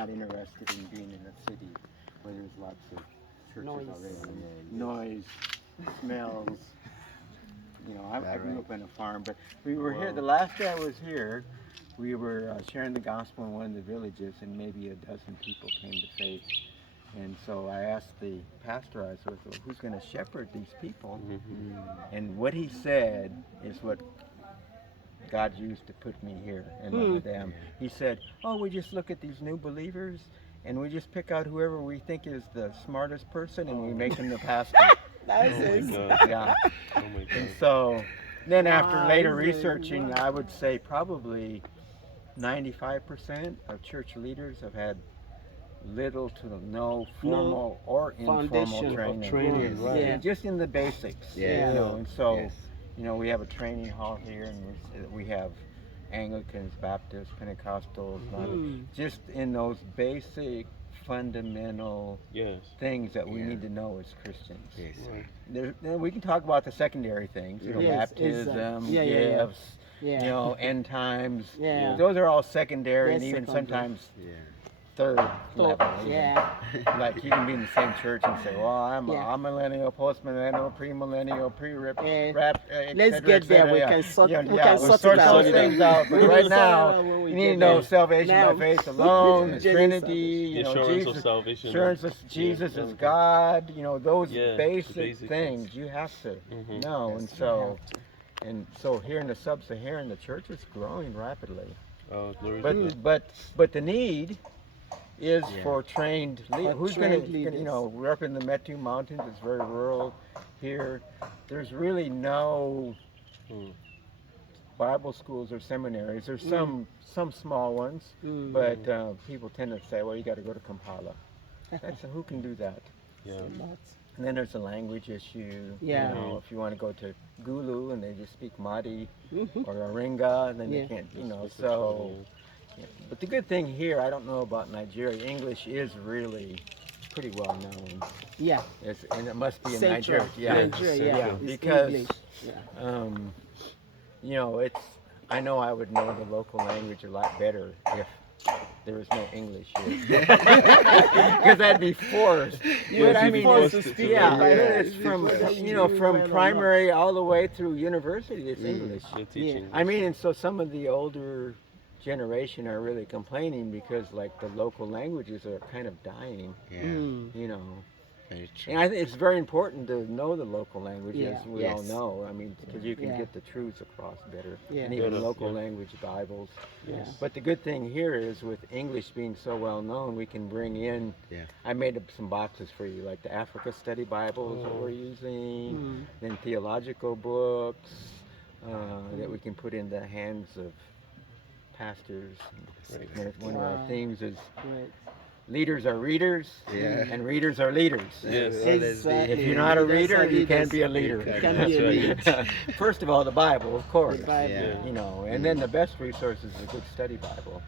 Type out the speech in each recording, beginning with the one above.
not interested in being in a city where there's lots of churches already. Noise, smells. You know, I grew up on a farm, but we were here, the last day I was here, we were sharing the gospel in one of the villages, and maybe a dozen people came to faith. And so I asked the pastor, I said, well, who's going to shepherd these people? And what he said is what God used to put me here in with them. He said, oh, we just look at these new believers, and we just pick out whoever we think is the smartest person, and we make them the pastor. That's it. Yeah. Oh my God. And so then after later researching, I would say probably 95% of church leaders have had little to no formal or informal training. Right. Yeah, just in the basics. Yeah. You know, and so you know, we have a training hall here, and we have Anglicans, Baptists, Pentecostals, just in those basic fundamental things that we need to know as Christians. Yes. We can talk about the secondary things, you know, baptism, gifts, you know, end times. Those are all secondary, and even sometimes third level. Like you can be in the same church and say, well, I'm a millennial, post-millennial, pre-millennial, pre-rap, let's get there. We can sort, sort those things out. But right now, you need to know salvation by faith alone, the Trinity, you know, assurance of salvation. Assurance of Jesus is God. You know, those basic things you have to know. And so here in the sub-Saharan, the church is growing rapidly. Oh, glory to God. But the need is for trained leaders. Who's going to, you know, we're up in the Metu Mountains, it's very rural here. There's really no Bible schools or seminaries. There's some small ones, but people tend to say, well, you got to go to Kampala. Who can do that? And then there's a language issue. You know, if you want to go to Gulu and they just speak Madi or Aringa, and then they can't, you know, so... But the good thing here, I don't know about Nigeria, English is really pretty well known. And it must be in Nigeria. Because, you know, I know I would know the local language a lot better if there was no English here. Because that'd be forced. You know what I mean? It's from, you know, from primary all the way through university, it's English. I mean, and so some of the older generation are really complaining because like the local languages are kind of dying, you know. And I think it's very important to know the local languages, we all know. I mean, because you can get the truths across better, and even local language Bibles. But the good thing here is with English being so well known, we can bring in, I made up some boxes for you, like the Africa Study Bibles that we're using, then theological books that we can put in the hands of pastors. One of our themes is leaders are readers, and readers are leaders. If you're not a reader, you can't be a leader. First of all, the Bible, of course. You know, and then the best resource is a good study Bible,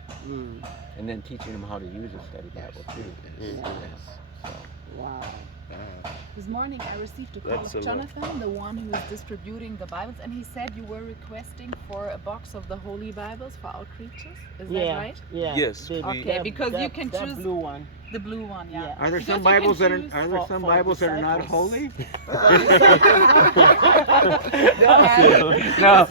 and then teaching them how to use a study Bible too. Wow. This morning I received a call of Jonathan, the one who is distributing the Bibles, and he said you were requesting for a box of the Holy Bibles for outreaches. Is that right? Yes. Okay, because you can choose the blue one. The blue one, Are there some Bibles that are not holy? No, because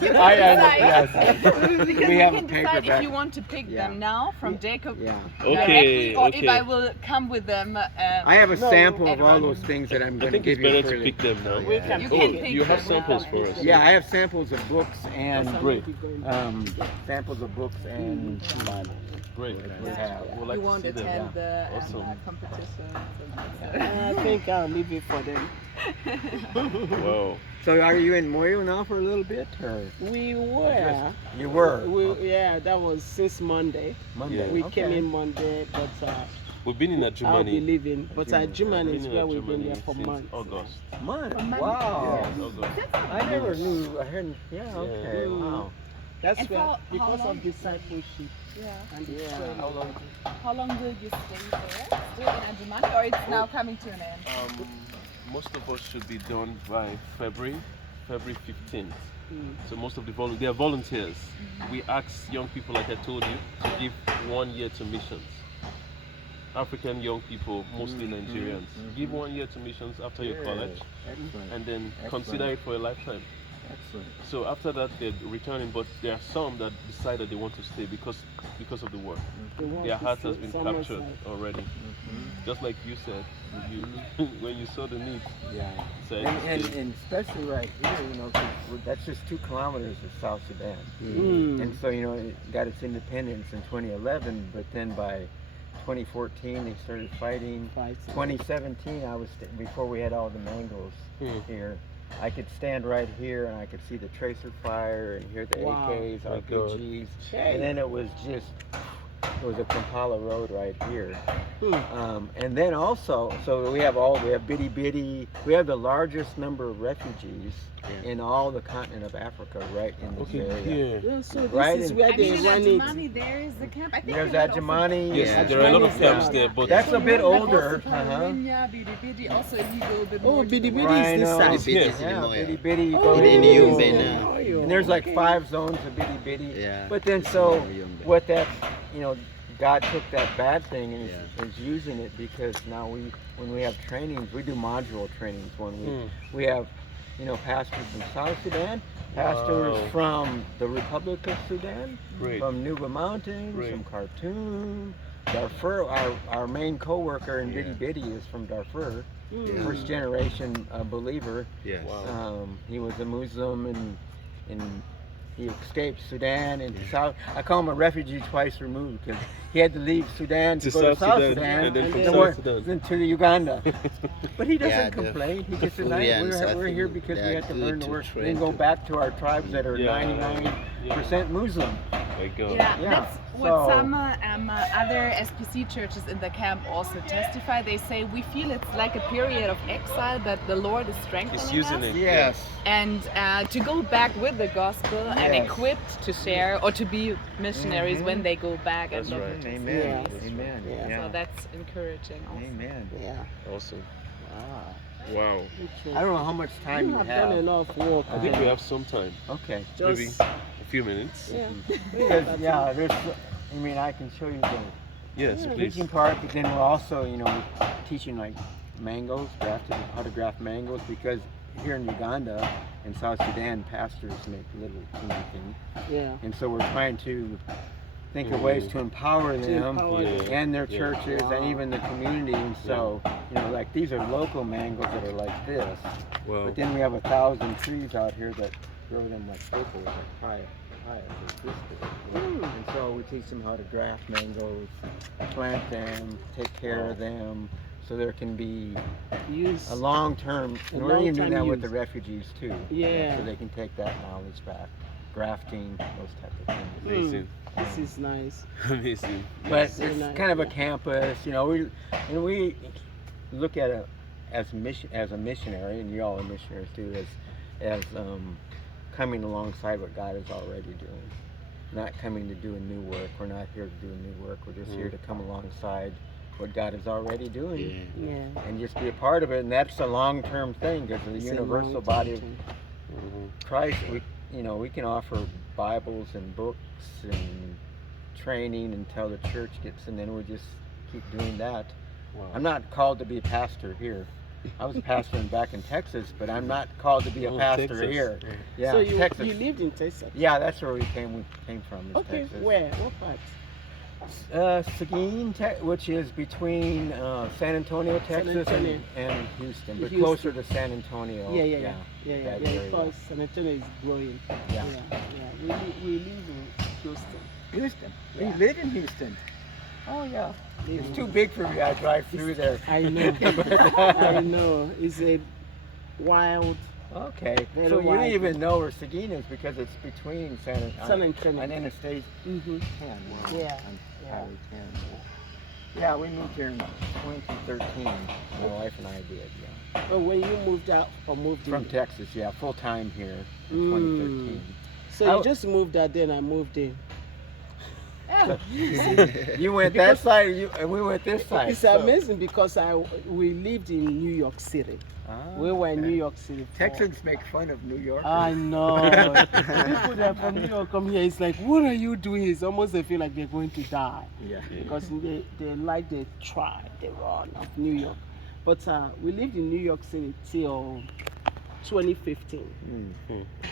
we can decide if you want to pick them now from Jacob directly, or if I will come with them. I have a sample of all those things that I'm going to give you. I think it's better to pick them now. You can pick you have samples for us. Yeah, I have samples of books and samples of books and Bibles. Great. You won't attend the competition. I think I'll leave it for them. Wow. So are you in Moyo now for a little bit? Or? We were. You were? That was since Monday. We came in Monday, but we've been in Ajumani. I'll be leaving. But Ajumani is where we've been there for months. August. Wow. I never knew. I heard. Okay. Wow. That's and where, because of discipleship. And how long will you stay there? Still in Ajumani, or it's now coming to an end? Most of us should be done by February 15th. So most of they are volunteers. We ask young people, like I told you, to give 1 year to missions. African young people, mostly Nigerians. Give 1 year to missions after your college, and then consider it for a lifetime. Excellent. So after that, they're returning, but there are some that decided they want to stay because of the work. Their heart has been captured already. Just like you said, when you saw the need. Yeah. Said, And especially right here, you know, 'cause that's just 2 kilometers of South Sudan. And so, you know, it got its independence in 2011, but then by 2014 they started fighting. 2017, before we had all the mangoes here. I could stand right here and I could see the tracer fire and hear the AKs, RPGs, and then it was a Kampala road right here. And then also, so we have bitty bitty, we have the largest number of refugees in all the continent of Africa right in this area. Yeah, so this Right is in- where I they mean, in run it. Adjumani, there is the camp. I think There's we had also- Adjumani. yes, there are a lot of Adjumani, camps there, but That's a bit Like older. also Palurinya, Bidi Bidi, also if you go a bit Oh, more to the Bidi Bidi west. is this Rhino. side. Bitty Yeah. is in the Yeah, Moya. bitty bitty. you Oh, go Bitty in in here. Yumbe now. And there's like 5 zones of bitty bitty. Yeah. But then so what that, you know, God took that bad thing and is using it because now when we have trainings, we do module trainings when we have, you know, pastors from South Sudan, pastors from the Republic of Sudan, from Nuba Mountains, from Khartoum, Darfur. Our main co-worker in Bitty Bitty is from Darfur, first generation believer. Yes. He was a Muslim and he escaped Sudan and South. I call him a refugee twice removed because he had to leave Sudan to go to South Sudan and then from then South Sudan then to Uganda. But he doesn't Yeah, complain. He just says, Furians, we're here I think because we they have to are learn good the to word. train Then go to- back to our tribes that are Yeah. 99% Muslim. my God. Yeah, Yeah, that's what so- some other SPC churches in the camp also testify. They say we feel it's like a period of exile, but the Lord is strengthening It's using us. it. Yes. And to go back with the gospel and Yes. equipped to share or to be missionaries when they go back. That's and right. Amen. Yes. Amen. Yeah. Yeah. So that's encouraging also. Amen. Yeah. Awesome. Wow. Wow. I don't know how much time You you have done a have. lot of work. I think we have some time. Okay. Maybe Just, a few minutes. yeah. Because I mean, I can show you the Yes, please. teaching part, but then we're also, you know, teaching like mangoes, how to graft mangoes, because here in Uganda and South Sudan, pastors make little to nothing, Yeah. and so we're trying to think of ways to empower them empower them. and their Yeah. churches Wow. and even the community. And so, you know, like these are local mangoes that are like this, Wow. but then we have 1,000 trees out here that grow them like staples, like pie. And so we teach them how to graft mangoes, plant them, take care of them, so there can be Use. a long-term. A And we're even doing long-time that with the use. refugees too. Yeah. So they can take that knowledge back, grafting, those types of things. Amazing. This is nice. Amazing. But So it's nice, kind of a yeah. campus, you know. We look at it as a missionary, and you all are missionaries too, as coming alongside what God is already doing. Not coming to do a new work. We're not here to do a new work. We're just here to come alongside what God is already doing Yeah. and just be a part of it. And that's a long-term thing because the It's a universal long body of time. Christ. We can offer Bibles and books and training until the church gets, and then we just keep doing that. Wow. I'm not called to be a pastor here. I was a pastor back in Texas, but I'm not called to be a pastor Texas. here. Yeah, So you Texas. you lived in Texas? Yeah, that's where we came from. Is Okay. Texas. Where? What part? Seguin, which is between San Antonio, Texas, Antonio. and Houston, but Houston. closer to San Antonio. Yeah. that area. Because San Antonio is growing. Yeah. We live in Houston. Houston. Yeah. You live in Houston. Oh yeah. Live It's in- too big for me. I drive through there. I know. I know. It's a wild. Okay. Very So you wide. didn't even know where Seguin is because it's between San Antonio. on Interstate Mm-hmm. 10. Yeah. On Yeah. Highway 10. Yeah, we moved here in 2013. My wife and I did. Yeah. But when you moved out or moved From in, Texas. Yeah, full time here in Mm. 2013. so you I- just moved out, then I moved in. You went that side, and we went this side. It's amazing because we lived in New York City. We were in New York City. Texans make fun of New York. I know. People that are from New York come here, it's like, what are you doing? It's almost they feel like they're going to die. Yeah. Because they like the tribe, the run of New York. But we lived in New York City till 2015.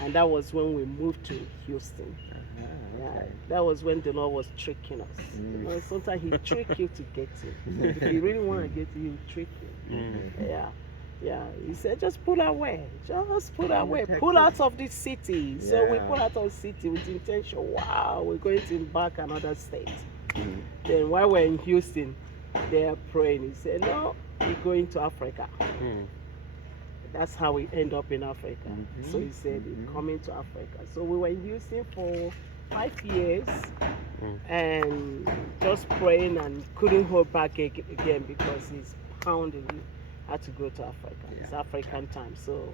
And that was when we moved to Houston. Yeah, that was when the Lord was tricking us. You know, sometimes He trick you to get you. If you really want to get you, He'll trick you. Yeah. He said, just pull away. Just pull away. Pull out of this city. So we pull out of the city with intention. Wow, we're going to embark another state. Then while we're in Houston, they are praying. He said, no, we're going to Africa. That's how we end up in Africa. So he said, we're coming to Africa. So we were in Houston for 5 years and just praying and couldn't hold back again because he's pounding me. Had to go to Africa. It's African time. So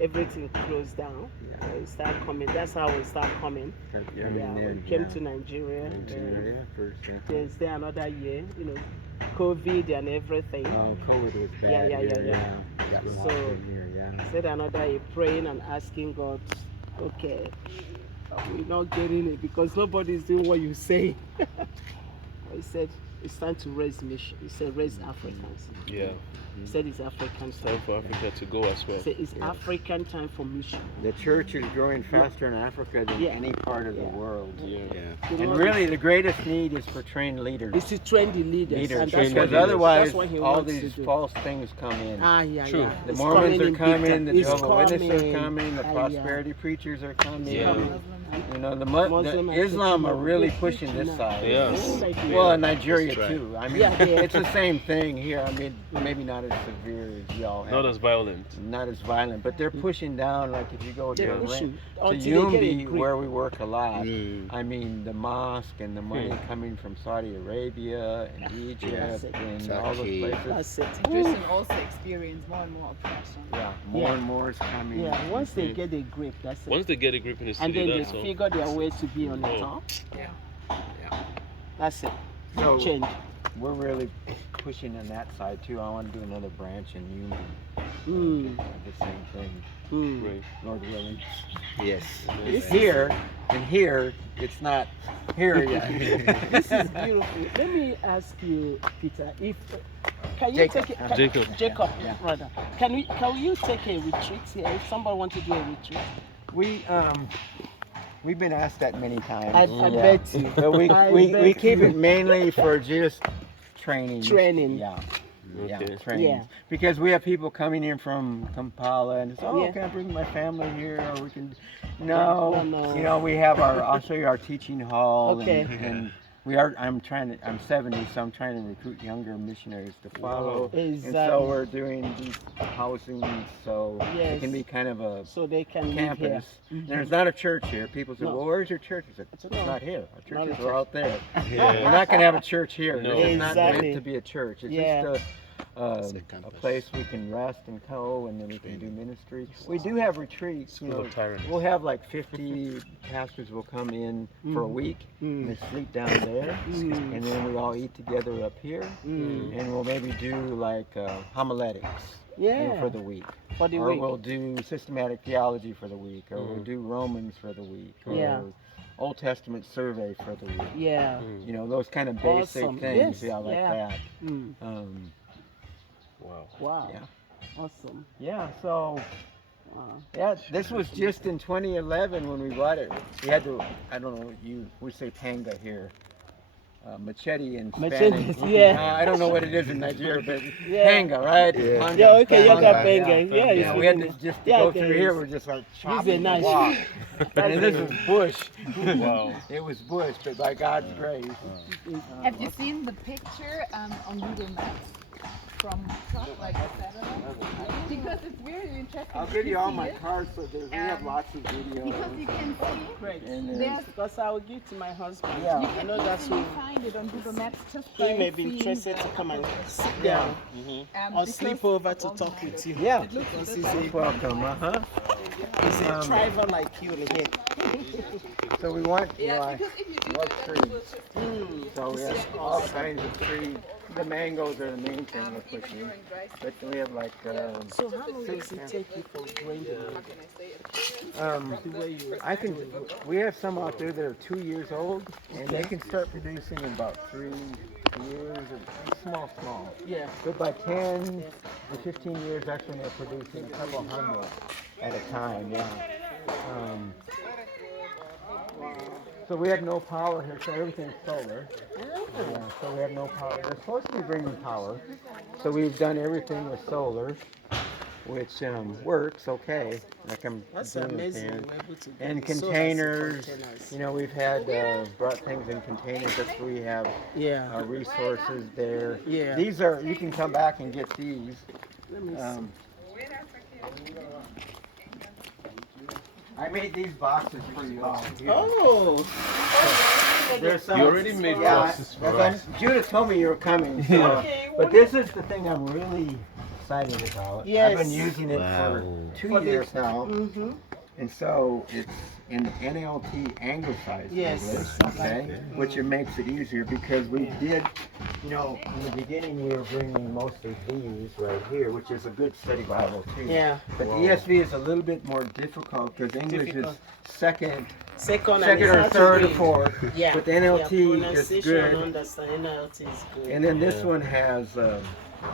everything closed down. We start coming. That's how we start coming. We came to Nigeria. First. There's there another year, you know, COVID and everything. Oh, COVID was bad. Yeah. So said another year praying and asking God, okay, we're not getting it because nobody's doing what you say. He said it's time to raise mission. He said raise Africans. Yeah. He said it's African It's time for Africa to go as well. He said it's African time for mission. The church is growing faster in Africa than any part of the world. And really, the greatest need is for trained leaders. It's to train the leaders. And that's because what otherwise, that's what all wants these to do. false things come in. True. The It's Mormons are in coming, the big time. Jehovah's It's Witnesses are coming, the prosperity preachers are coming. You know, the Islam are really pushing this side. Well, in Nigeria too. I mean, it's the same thing here. I mean, maybe not as severe as y'all have. Not as violent. Not as violent, but they're pushing down. Like if you go to until Yumbi, where we work a lot. I mean, the mosque and the money coming from Saudi Arabia and Egypt and all those places. Jerusalem also experience more and more oppression. Yeah, more and more is coming. Yeah, once they get a grip, that's it. Once they get a grip in the city, and then they that's all. figure their way to be on the top. That's it. So Change. we're really pushing on that side too. I want to do another branch in Yumbi. The same thing. Right. Lord willing. Yes. It's here, and here, it's not here yet. This is beautiful. Let me ask you, Peter, if can you take it? Jacob, rather. Can you take a retreat here? If somebody wants to do a retreat, We've been asked that many times. I bet you. But we keep it mainly for just training. Training. Training. Yeah. Because we have people coming in from Kampala and it's, can I bring my family here? Or we can, no. You know, we have I'll show you our teaching hall. Okay. And I'm 70, so I'm trying to recruit younger missionaries to follow. And so we're doing these housing, so it can be kind of a campus. And there's not a church here. People say, well, where's your church? I said, it's not here. Our churches are out there. We're not going to have a church here. It's not meant to be a church. It's just a place we can rest and go, and then we can do ministry. We do have retreats. You know, we'll have like 50 pastors will come in for a week, and they sleep down there, and then we all eat together up here, and we'll maybe do like homiletics for the week. Or we'll do systematic theology for the week, or we'll do Romans for the week, or Old Testament survey for the week. You know, those kind of basic things, like that. Wow. Yeah. Awesome. Yeah, so this was just in 2011 when we bought it. We had to, I don't know, we say panga here. Machete in Spanish. I don't know what it is in Nigeria, but panga, right? Okay, you got panga. We had to just go through here. We're just like chopping the walk. And this was bush. Wow. It was bush, but by God's grace. Have you seen the picture on Google Maps? From truck like Saturday? Because it's very interesting. I'll give you all my cards so we have lots of videos. Because you can see. Great. Because I will give to my husband. You can easily find it on Google Maps just by he may be interested to come and sit down or sleep over to talk with you. Yeah. Because he's welcome. He's a driver like you here. So we want, you know, Yeah, because if you do what that, then trees? it will just So we have all kinds of trees. The mangoes are the main thing we're even pushing. during dry season. But we have like, So how long does it take you for growing the How mango? can I say it? The way you I can, we have some out there that are 2 years old, and they can start producing in about 3 years, or small. yeah. But by 10 to 15 years, that's when they're producing a couple hundred at a time, yeah. So we have no power here, so everything's solar. Yeah, so we have no power. They're supposed to be bringing power, so we've done everything with solar, which works okay. Like I'm That's doing amazing. here. You're able to get And the solar containers, containers. you know, we've had brought things in containers. That's where we have Yeah. our resources there. Yeah. These are, you can come back and get these. Let me see. I made these boxes for you all. Oh. There's some, You already made boxes for us. Judith told me you were coming. So, Okay, but this is the thing I'm really excited about. Yes. I've been using it for 2 years now. Mm-hmm. And so it's in NLT anglicized Yes. English, okay? Which it makes it easier because we did, you know, in the beginning we were bringing mostly these right here, which is a good study Bible too. Yeah. But the ESV is a little bit more difficult because English Difficult. is second Second or third or fourth. Yeah. But the NLT is pronunciation, good. understand, NLT is good. And then this one has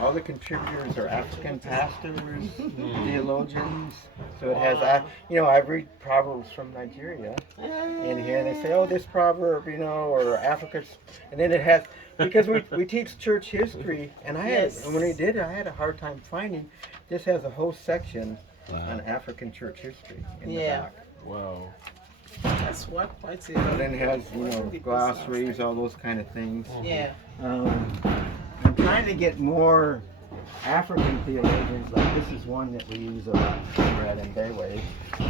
all the contributors are African pastors, theologians. So it has, you know, I read Proverbs from Nigeria in here, and they say, oh, this proverb, you know, or Africa's, and then it has, because we teach church history, and and when we did it, I had a hard time finding. This has a whole section on African church history in the back. Wow. That's what quite And then it has, you know, glossaries, all those kind of things. Yeah. I'm trying to get more African theologians. Like this is one that we use a lot, Brad and Dewe.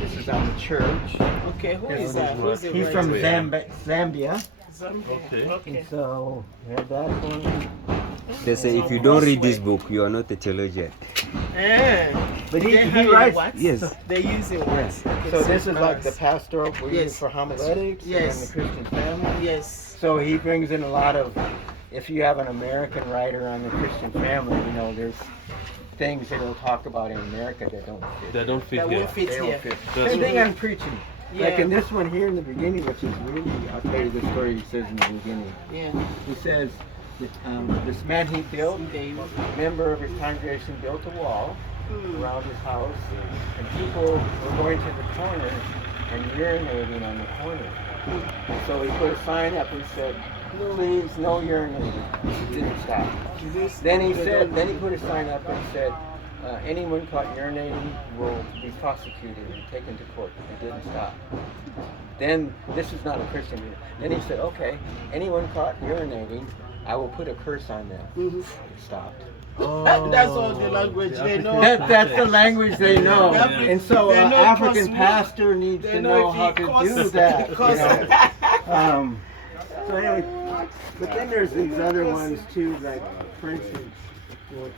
This is on the church. Okay, who is that? Who is it? He's right from there? Zambia. Okay. And so we have that one. They say if you don't read this book, you are not a theologian. But They he have it writes. what? Yes. They use it what? Okay, So this is like the balance. pastoral. We use it Yes. for homiletics Yes. and the Christian family. Yes. So he brings in a lot of, if you have an American writer on the Christian family, you know, there's things that he'll talk about in America that don't fit. They don't fit That here. won't fit They don't here. fit. That's Same thing on preaching. Like Yeah. in this one here in the beginning, which is really, I'll tell you the story he says in the beginning. Yeah. He says, that, this man he built, They a member of his congregation built a wall around his house, and people were going to the corner and urinating on the corner. And so he put a sign up and said, please, no urinating. It didn't stop. Then he said, then he put a sign up and said, anyone caught urinating will be prosecuted and taken to court. It didn't stop. Then, this is not a Christian leader. Then he said, okay, anyone caught urinating, I will put a curse on them. It stopped. That's all the language they know. That's the language they know. Yeah. And so They an know African cause pastor needs they to know know if how he to causes- do that. You causes- know? So anyway, but then there's these other ones too, like for instance, well,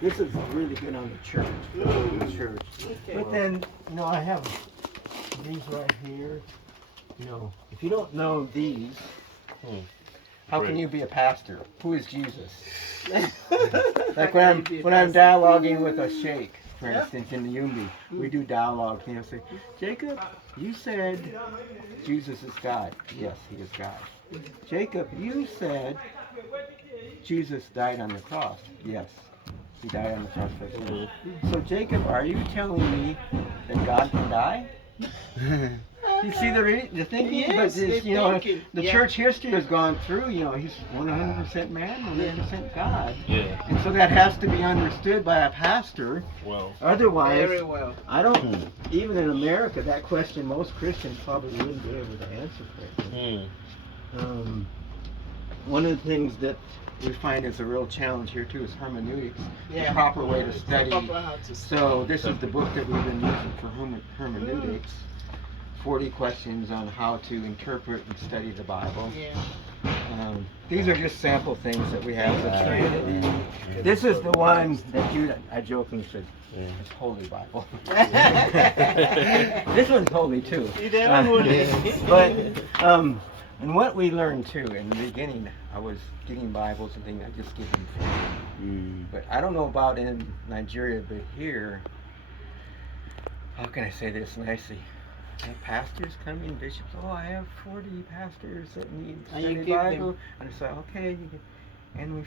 this is really good on the church. The church. But then, you know, I have these right here. You know, if you don't know these, how can Great. you be a pastor? Who is Jesus? Like when I'm dialoguing with a sheikh, for instance, in the Yumbi, we do dialogue. You know, say, Jacob, you said Jesus is God. Yes, he is God. Jacob, you said Jesus died on the cross. Yes, he died on the cross for us. So Jacob, are you telling me that God can die? You see the thinking? Yes, But it's, they're you know, thinking. the Yeah. church history has gone through, you know, he's 100% man, 100% God. Yeah. And so that has to be understood by a pastor. Well. Otherwise, Very well. I don't, even in America, that question most Christians probably wouldn't be able to answer correctly. One of the things that we find is a real challenge here too is hermeneutics, the proper way to study. Proper how to study. So this is the book that we've been using for hermeneutics. 40 questions on how to interpret and study the Bible. Yeah. These are just sample things that we have. The Trinity. This is the one that I jokingly said, it's Holy Bible. This one's holy too. But and what we learned too in the beginning, I was getting Bibles and things. I just give them free. But I don't know about in Nigeria, but here, how can I say this nicely? Pastors coming, bishops. Oh, I have 40 pastors that need study Bible. And it's like, okay. And we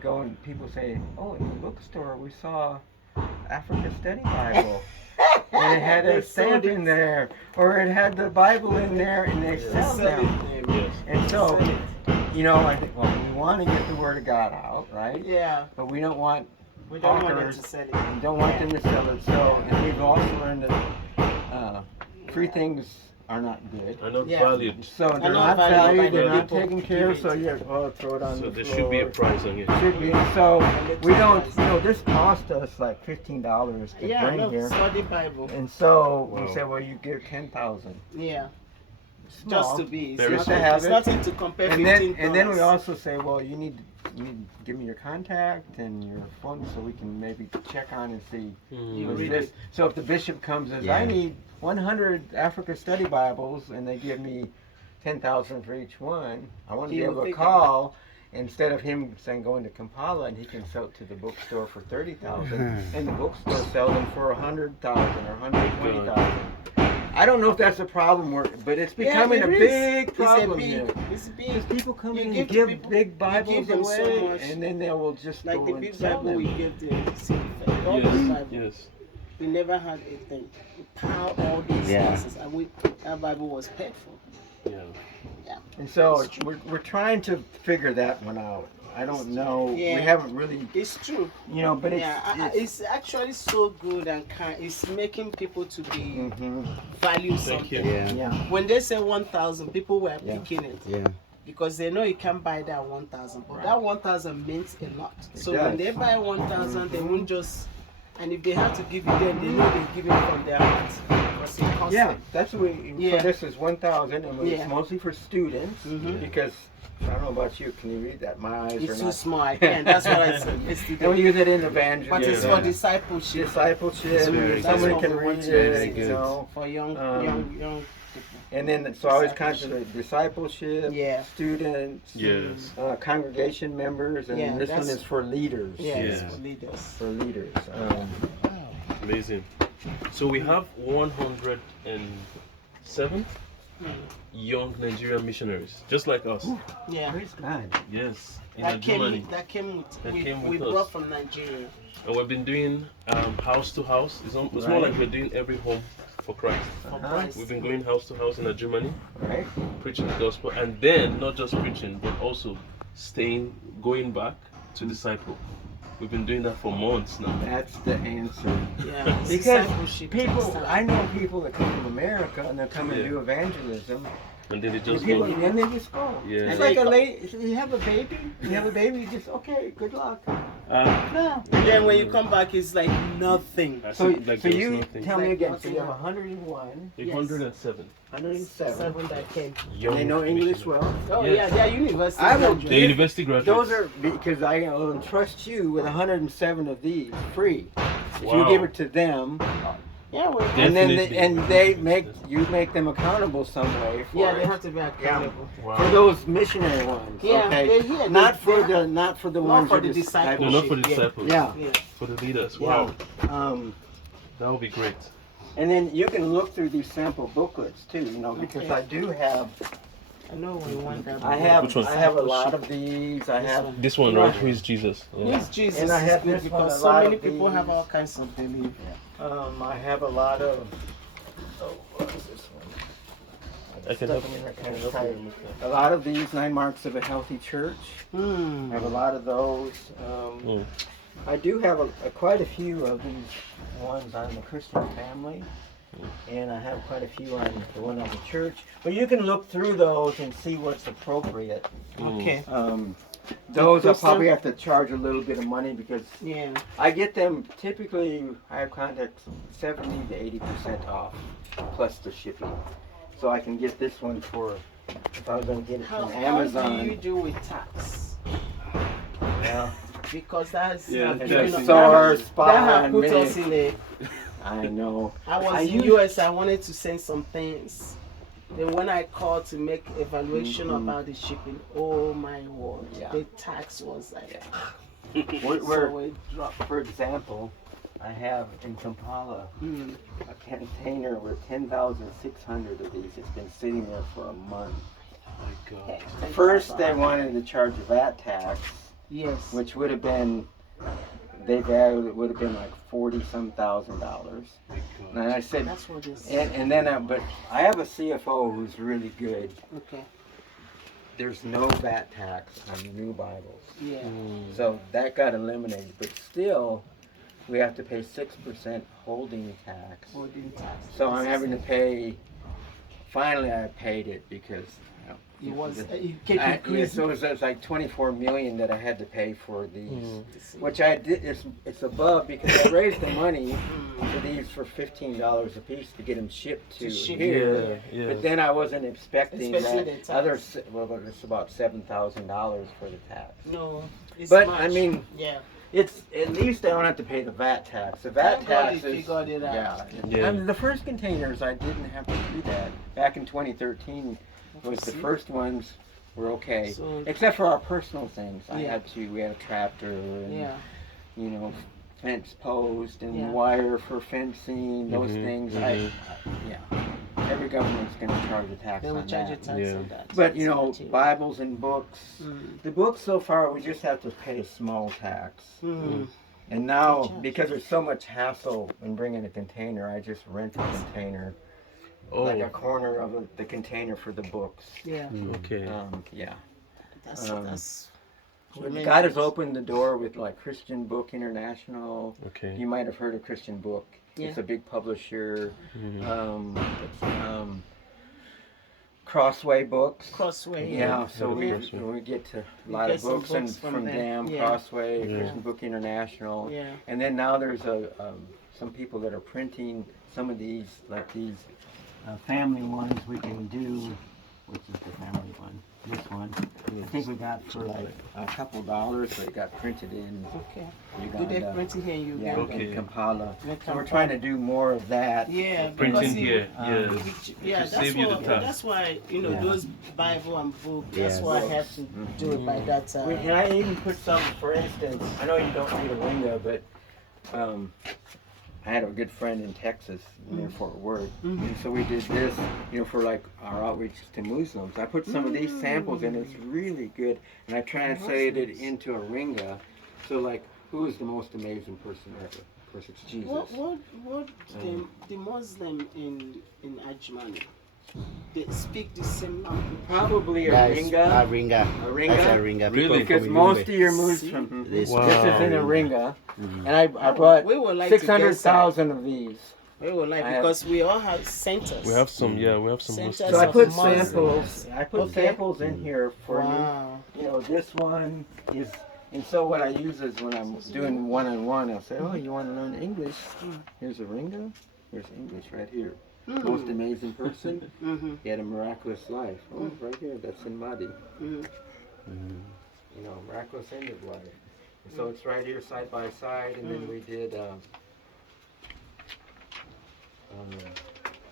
go and people say, oh, in the bookstore we saw Africa Study Bible. And it had a stamp in there, or it had the Bible in there, and they sell them. And so, I think, well, we want to get the Word of God out, right? Yeah. But we don't want them to sell it. We don't want them to sell it. So, and we've also learned that free things are not good. Are not valued. So they're not valued, they're not taken care of, so throw it on the floor. So there should be a price on it. Should be. So we don't, this cost us like $15 to bring here. Study Bible. And so we say, well, you give 10,000. Yeah. Small, just to be. It's nothing to compare. And then we also say, well, you need to give me your contact and your phone so we can maybe check on and see. This. So if the bishop comes and says, I need 100 Africa Study Bibles, and they give me 10,000 for each one, I want to be able to call. Instead of him saying going to Kampala, and he can sell it to the bookstore for 30,000, and the bookstore sell them for 100,000 or 120,000. I don't know if that's a problem, but it's becoming a big problem here. It's big. Because people come in and give big Bibles away, so much, and then they will just like go the and big sell Bible them. we gave them. Yes. We never had a thing. Power all these classes, and that Bible was paid for. Yeah. And so we're trying to figure that one out. I don't know. We haven't really. It's true. But it's actually so good and kind. It's making people to be value something. When they say 1,000, people were picking it. Yeah. Because they know you can't buy that 1,000, but that 1,000 means a lot. So when they buy 1,000, they won't just. And if they have to give it, then they know they give it from their heart. That's what so this is 1,000, and it's mostly for students because I don't know about you. Can you read that? My eyes it's are too not small. I can. That's what I said. And we use it in evangelism. But it's for discipleship. Somebody can read it. For young. And then, so I always concentrate discipleship, students, congregation members, and this one is for leaders. It's for leaders. For leaders. Amazing. So we have 107 young Nigerian missionaries, just like us. Yeah. Praise God. Yes. That came with brought us from Nigeria. And we've been doing house to house. It's more like we're doing every home for Christ. We've been going house to house in Germany, preaching the gospel, and then not just preaching, but also going back to disciple. We've been doing that for months now. That's the answer. Yeah, because I know people that come from America and they come and do evangelism. And then they just go. And they just go. Yeah. It's like a lady. You have a baby. You just good luck. And then when you come back, it's like nothing. So you tell me again. So you have 101. 107. 107 that came. They know English well. Oh yeah, they are university graduates. They're university graduates. Those are because I will entrust you with 107 of these free. If you give it to them. Yeah, and then you make them accountable some way. They have to be accountable for those missionary ones. Yeah, not for the ones. Not for the disciples. No, not for the disciples. Yeah. For the leaders. Wow. That would be great. And then you can look through these sample booklets too. Because I do have. I know we want that. I have a lot of these. I have this one, right? Who is Jesus? Who is Jesus? And I have this because so many people have all kinds of belief. I have a lot of. What is this one? I can help you. A lot of these 9 marks of a healthy church. I have a lot of those. I do have quite a few of these ones on the Christian family. And I have quite a few on the one on the church. But you can look through those and see what's appropriate. Okay. Those I probably have to charge a little bit of money because I get them typically. I have contacts 70 to 80% off plus the shipping, so I can get this one for if I was going to get it How from do Amazon. you do with tax? Well, Because that's Yeah, it's that's a it. sore that spot have on put many. us in a. I know. I was I in use- US. I wanted to send some things. Then when I called to make evaluation about the shipping, oh my word, Yeah. the tax was like. We're, it dropped. for example, I have in Kampala Mm. a container with 10,600 of these. It's been sitting there for a month. My God. First, they wanted to charge a VAT tax, Yes. which would have been, they valued it would have been like $40-some thousand. My And God. I said, That's what this. and then, but I have a CFO who's really good. Okay. There's no VAT tax on the new Bibles. Yeah. So that got eliminated, but still, we have to pay 6% holding tax. Holding tax. So I'm having to pay, finally I paid it because, It was. it It kept yeah, increasing. so it's like 24 million that I had to pay for these, Mm-hmm. which I did. It's above because I raised the money for these for $15 a piece to get them shipped to ship here. Yeah, yeah. But then I wasn't expecting Expecting that the other. tax. Well, it's about $7,000 for the tax. No. It's But much. I mean, Yeah. it's at least I don't have to pay the VAT tax. The VAT Thank God tax they is figured it out. Yeah. I mean, the first containers I didn't have to do that. Back in 2013 was the See? first ones were okay, So- except for our personal things. Yeah. We had a tractor and Yeah. you know, fence post and Yeah. wire for fencing. Those Mhm, things. mhm. Yeah, every government's going to charge a tax They will on charge that. a tax Yeah. on that. But you know, Material. Bibles and books. Mm. The books so far we just have to pay a small tax. Mm. And now, Good job. because there's so much hassle in bringing a container, I just rent a container, like a Oh, corner of the container for the books. Yeah. okay. Yeah. That's. But God has opened the door with like Christian Book International. Okay. You might have heard of Christian Book. Yeah. It's a big publisher. Mhm. Crossway Books. Crossway. Yeah, so we Crossway. get to a You lot get of some books and books from from there. them, Yeah. Crossway, Yeah. Christian Book International, Yeah. and then now there's some people that are printing some of these, like these family ones we can do. Which is the family one? This one. I think we got for like a couple dollars, but it got printed in Okay. Uganda. Do they print it here in Yeah, Uganda? Okay. in Kampala. In So we're trying to do more of that. Yeah. Printing because here, um, yeah. Yeah, To that's save you the why. tax. That's why Yeah. those Bible and book. That's Yeah, why I books. have to do it by that time. And I even put some, for instance, I know you don't need a window, but I had a good friend in Texas near Fort Worth, and so we did this, for like our outreach to Muslims. I put some of these samples in, it's really good, and I translated it into a ringa. So like, who is the most amazing person ever? Of course, it's Jesus. What the Muslim in Ajmani, they speak the same language. Probably a That's ringa. a ringa. A ringa? That's a ringa. Really? People Because from most of Yumbe, your Muslims, See? they speak this is in a ringa. ringa, and I brought We would like to get 600,000 of these. We would like I have- because we all have centers. We have some, yeah, we have some Centers Muslims. So I of put Muslims. samples. I put Okay. samples in here for Wow. you. This one is, and so what I use is when I'm doing one-on-one, I'll say, "Oh, you want to learn English? Here's a ringa. Here's English right here. Most amazing person. Mm-hmm. He had a miraculous life. Oh, right here. That's in Mahdi. Mm-hmm. Miraculous end of life. And so it's right here side by side, and then we did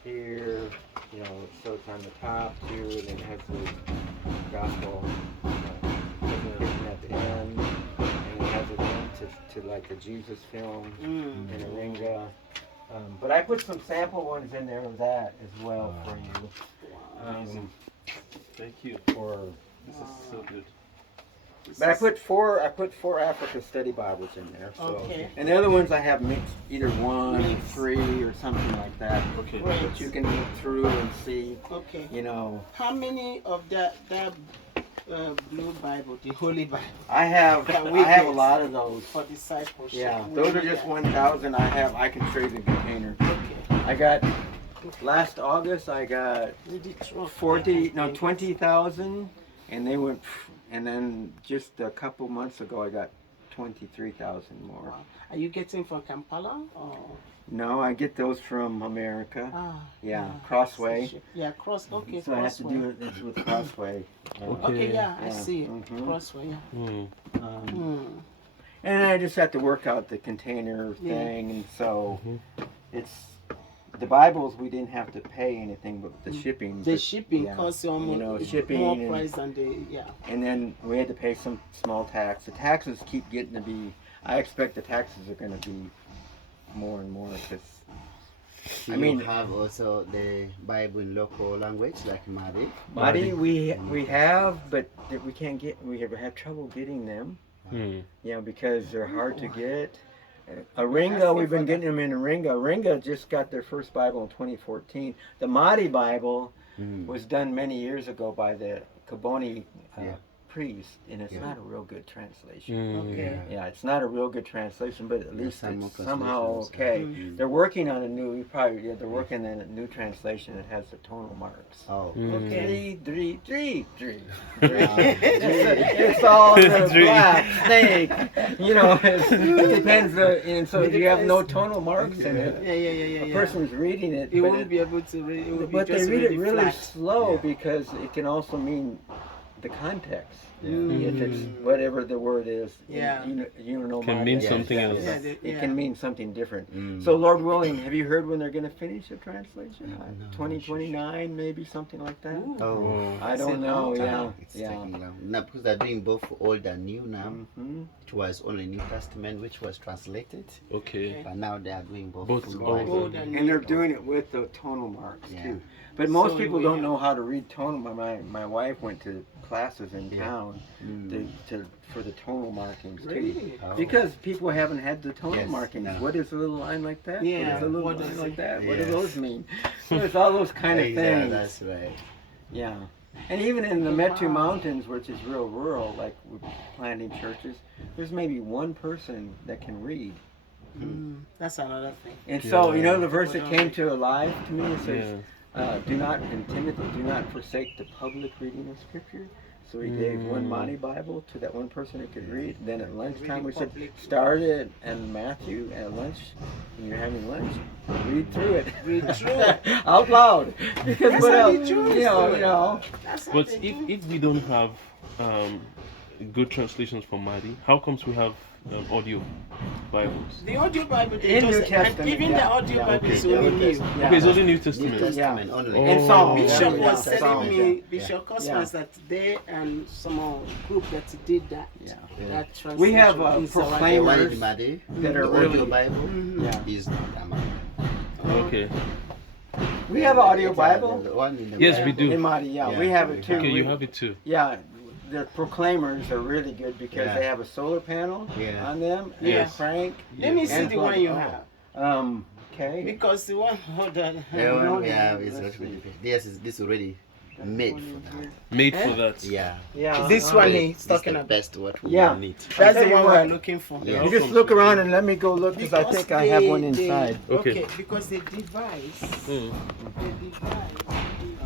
here, so it's on the top too, and then it has the gospel written at the end, and it has a link to like the Jesus film and a ringa. But I put some sample ones in there of that as well for you. Amazing. Thank you. This is so good. But I put four Africa Study Bibles in there. So. Okay. And the other ones I have mixed, either one, Mixed. 3, or something like that. Okay. Great. That you can look through and see, Okay. How How many of that blue Bible, the Holy Bible, I have That a we get. lot of those. for discipleship? Yeah, We those are need just that. 1,000 I can trade the container. Okay. I got, last August I got We did 20,000, and they went, and then just a couple months ago I got 23,000 more. Wow. Are you getting from Kampala or? No, I get those from America. Yeah, Ah, Crossway. Yeah, okay, So I have to Crossway. do it with Crossway. Okay, yeah, I Yeah. see it. Mhm. Crossway, yeah. And I just have to work out the container Yeah. thing, and so it's the Bibles. We didn't have to pay anything, but the shipping. The but, shipping yeah, costs you almost shipping more and, price than the And then we had to pay some small tax. The taxes keep getting to be. I expect the taxes are going to be more and more because. Do you have also the Bible in local language like Madi? Madi, we have, but we can't get. We have had trouble getting them. Yeah, because they're hard to get. Aringa, we've been getting them in Aringa. Aringa just got their first Bible in 2014. The Mahdi Bible was done many years ago by the Kaboni priest, and it's not a real good translation. Okay. Yeah, it's not a real good translation, but at least some it's somehow okay. They're working on a new, they're working on a new translation that has the tonal marks. Oh. Okay. Three. It's all the black snake. You know, it depends. And so if you have no tonal marks in it, Yeah. a person's reading it, You won't be able to read it. Will but be they just read it really flat. slow because it can also mean the context. If it's whatever the word is, Can mean something else. It can mean something different. So, Lord willing, have you heard when they're going to finish the translation? 2029, maybe something like that. Oh, I don't know. It's taking long. Now because they're doing both old and new now. It was only New Testament which was translated. Okay. But now they are doing both. Old and And they're doing it with the tonal marks too. But most people don't know how to read tonal. My wife went to classes in town for the tonal markings too. Really? Because people haven't had the tonal markings. No. What is a little line like that? Yeah. What is a little What line does like it- that? What do Yes. those mean? So it's all those kind of Yeah, things. that's right. Yeah. And even in the Metu Mountains, which is real rural, like we're planting churches, there's maybe one person that can read. That's another thing. And so, the verse that came to alive to me, it says, do not forsake the public reading of Scripture. So he gave one Mahdi Bible to that one person who could read. Then at lunchtime we said, start it and Matthew at lunch, when you're having lunch, read through it. Read through it. Out loud. Because That's what how else? the Jews You do it. know. That's how But they do. if we don't have good translations for Mahdi, how comes we have audio Bibles? The audio Bible, they In New just, Testament, and even the audio Bible is okay, only New new. Testament, Okay, it's only New New Testament. Testament only. And Psalms. Bishop Yeah, was telling Psalms, me, yeah. Bishop Cosmas, that they and some group that did that. Yeah. That translation We have is proclaimers One in Madi, that are the audio really. Bible Yeah. is not Amadi. Okay. We have an audio The Bible one in the Yes, Bible. we do. in Mahdi. Yeah, Yeah, we have it we too. Okay, We- you have it too. Yeah, the proclaimers are really good because Yeah. they have a solar panel Yeah. on them and Yes. a crank. Let me see And the one plug. you Oh. have. Okay. Because the one, hold on. The one No, we have is let's already see. this is this already made for that. Made Eh? for that. Yeah. Yeah. This uh, one This he's is talking the about. best what we Yeah. need. That's I'll the tell you one what. we're looking for. Yeah. You just look around and let me go look because I think I have one inside. Okay. Because the device, Mm. the device is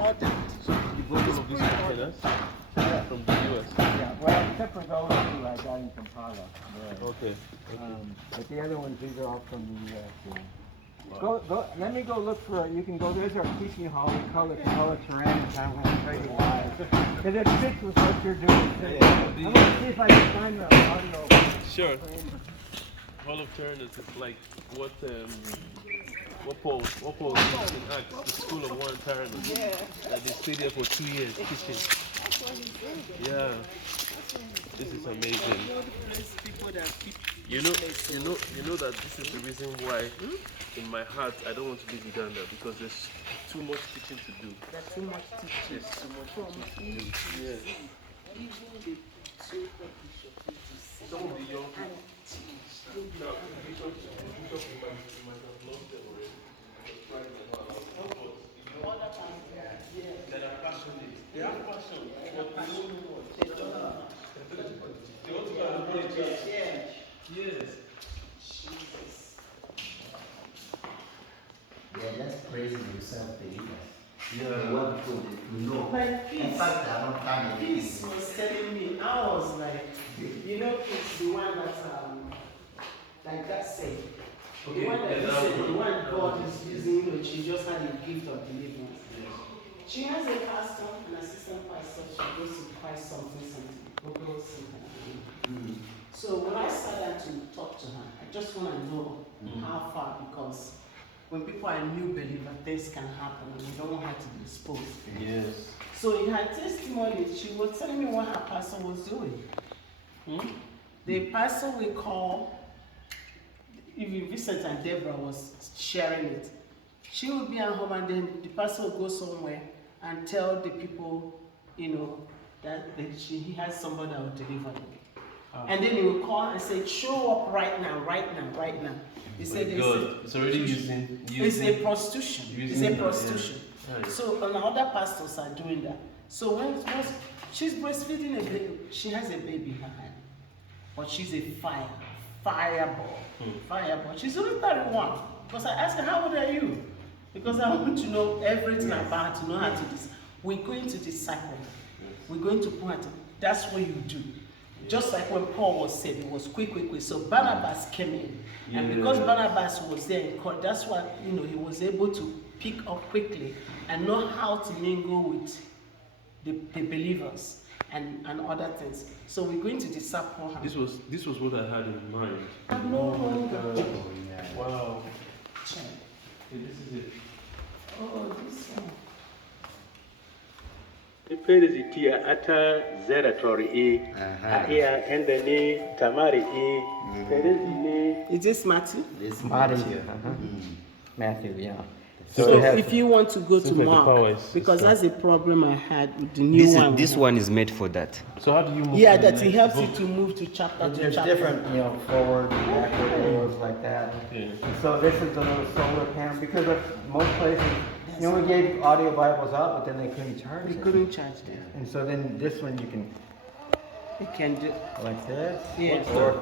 ordered. You bought all of these containers from the US. Yeah, well, except for those two I got in Kampala. Okay. But the other ones, these are all from the U.S. Yeah. Go, let me go look for, you can go, there's our teaching hall, we call it Ceramics, I'm going to tell you why. Because it fits with what you're doing. I'm going to see if I can find the audio. Sure. Hall of Turners is like what Paul teach in Acts, the school of Warren Turners. Yeah. That they stayed there for 2 years teaching. Yeah. This is amazing. People that keep You know that this is the reason why in my heart I don't want to leave Uganda because there's too much teaching to do. there's too much teaching. There's too much teaching to do. Yeah. Even the children bishop need to sit Some of the young and people. teach. Now, Bishop might have lost them already. That are passionate. They have passion, but they don't know what. They want to go and play church. Yes. They're just praising themselves, the leaders. Yeah. They want to know. Like In peace. fact, they are not coming. Peace was telling me, I was like, You know, it's the one that, like that say. Okay, The one that yeah, you that said, one. the one God is using, you know, she just had a gift of deliverance. She has a pastor, an assistant pastor, she goes to Christ something, Google something. So when I sat down to talk to her, I just want to know how far, because when people are new believer, things can happen and you don't know how to be exposed. Yes. So in her testimony, she was telling me what her pastor was doing. The pastor we call, even Vincent and Deborah was sharing it. She would be at home and then the pastor would go somewhere and tell the people, you know, that he has somebody that will deliver them. And then he would call and say, show up right now, right now, right now. He said, it's already using. It's a prostitution. It's a prostitution. Yeah. Right. So and other pastors are doing that. So once she's breastfeeding a baby, she has a baby in her hand. But she's a fireball. Fireball. She's only 31. Because I asked her, how old are you? Because I want to know everything about her, to know how to do this. We're going to disciple. We're going to put her to, that's what you do. Just like when Paul was said, it was quick. So Barnabas came in. And because Barnabas was there in court, that's why, you know, he was able to pick up quickly and know how to mingle with the believers and other things. So we're going to disciple her. This was what I had in mind. No longer. Wow. Check. Okay, this is it. Oh, this one. Perisitia ata zeratori endeni tamari perisini. Is this Matthew? This Matthew. Matthew, yeah. So it has- if you want to go to like the Mark, powers, because that's a problem I had with the new one. This one is made for that. So how do you move? Yeah, to the that it next helps book? you to move to chapter to There's chapter. different, forward, backward arrows like that. Okay. So this is a little solar panel, because of most places, we gave audio Bibles out, but then they couldn't charge We it. couldn't charge them. And so then this one you can, We can do. like this. Yeah. Or,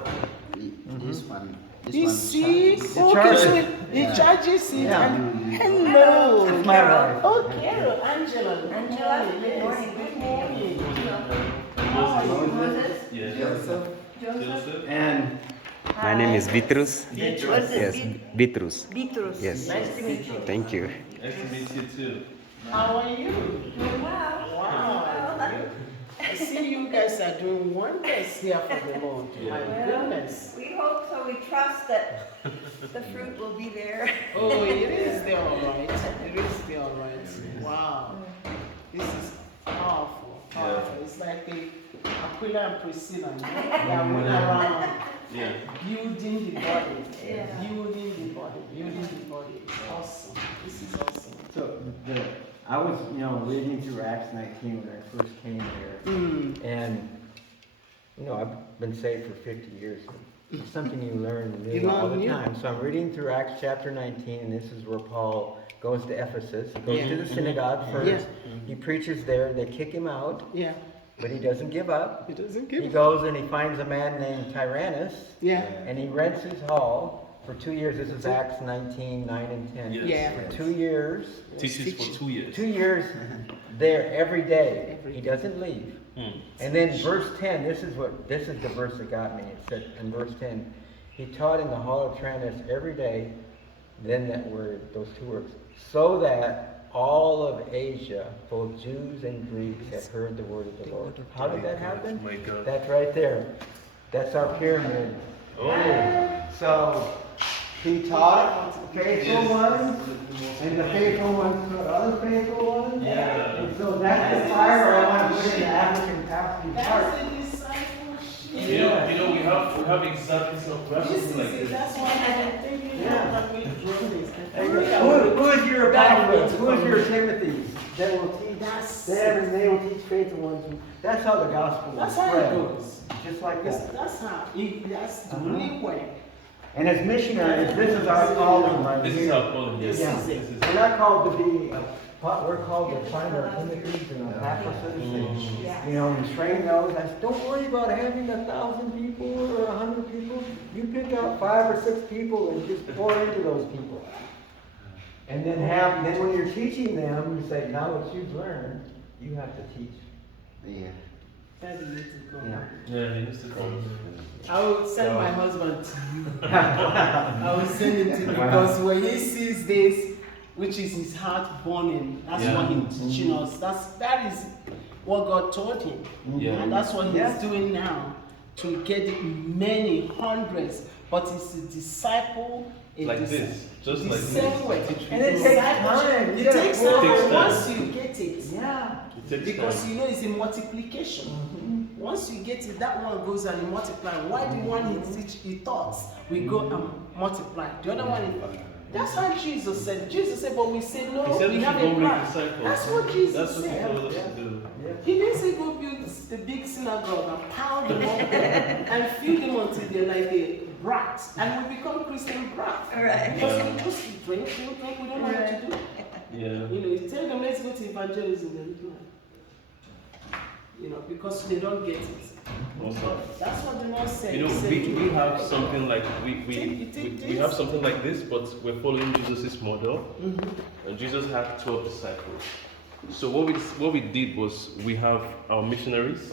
This one. You see? charges. Okay, charges. so it charges it. Yeah. And hello. It's my wife. Oh, Carol, Angela. Angela, Good good morning. morning. Good morning. Moses? Yeah. Joseph. Joseph. And My name is Vitrus. What is Yes, it? Vitrus. Bitrus. Yes. Nice to meet you. Thank you. Nice to meet you too. How are you? Doing well. Wow. I see you guys are doing wonders here for the Lord. My goodness. We hope so. We trust that the fruit will be there. Oh, it is there all right. It is there all right. Wow. This is powerful. Powerful. It's like the Aquila and Priscilla. That went around Yeah. building the body. Yeah. Building the body. Building the body. Awesome. This is awesome. so I was, reading through Acts 19 when I first came here. And, I've been saved for 50 years. It's something you learn You new all learn the new. time. So I'm reading through Acts chapter 19, and this is where Paul goes to Ephesus. He goes Yeah. to the synagogue first. Yeah. He preaches there. They kick him out, Yeah. but he doesn't give up. It doesn't He give it. goes and he finds a man named Tyrannus, Yeah. and he rents his hall for 2 years. This is Acts 19, 9 and 10. Yes. Yeah. For 2 years. Teaches for 2 years. 2 years there every day. He doesn't leave. And then verse 10, this is the verse that got me. It said in verse 10, he taught in the hall of Tyrannus every day, then that word, those two words, so that all of Asia, both Jews and Greeks, had heard the word of the Lord. How did that happen? Oh my God. That's right there. That's our pyramid. Oh. So he taught faithful ones, and the faithful ones taught other faithful ones. Yeah. And so that's the fire I want to put in the African pastor's heart. That's the discipleship. We have exactly we have something like this. That's why I'm thinking that we draw this. Who is your Epaphras? Who is your Timothy? That will teach. They will teach faithful ones. That's how the gospel That's will how it spread. goes. Just like that. That's the only way. And as missionaries, this is our calling right This here. is our calling. Yes. Yeah. This is it. We're not called to be, we're called to find our Timothys and our Epaphrases and train those. I said, don't worry about having 1,000 people or 100 people. You pick out 5 or 6 people and just pour into those people. And then when you're teaching them, you say, now what you've learned, you have to teach. Yeah. Daddy needs to come. Yeah, he needs to come. I will send my husband to you. I will send him to you because when he sees this, which is his heart burning, that's what he's teaching us. That is what God taught him. Yeah. And that's what he's doing now to get many hundreds. But it's a disciple. Like this. Just like the same way. And it takes time. It takes time. It takes time. Once you get it, It takes because time. you know it's a multiplication. Once you get it, that one goes and multiply. Why the one he thought we go and multiply? The other one, that's how Jesus said. Jesus said, but we say no. He said we have should a go make plan. disciples. That's what Jesus That's what he said. told us to do. He didn't say go build the big synagogue and pound them up and feed them until they're like a brat, and we become Christian brats. Right. Because we just drink, we don't know what to do. Yeah. You know, you tell them let's go to evangelism, they don't like. You know, because they don't get it. Awesome. That's what the Lord said. You know, He said, we have something like we Take have this. something like this, but we're following Jesus' model. And Jesus had 12 disciples. So what we did was we have our missionaries,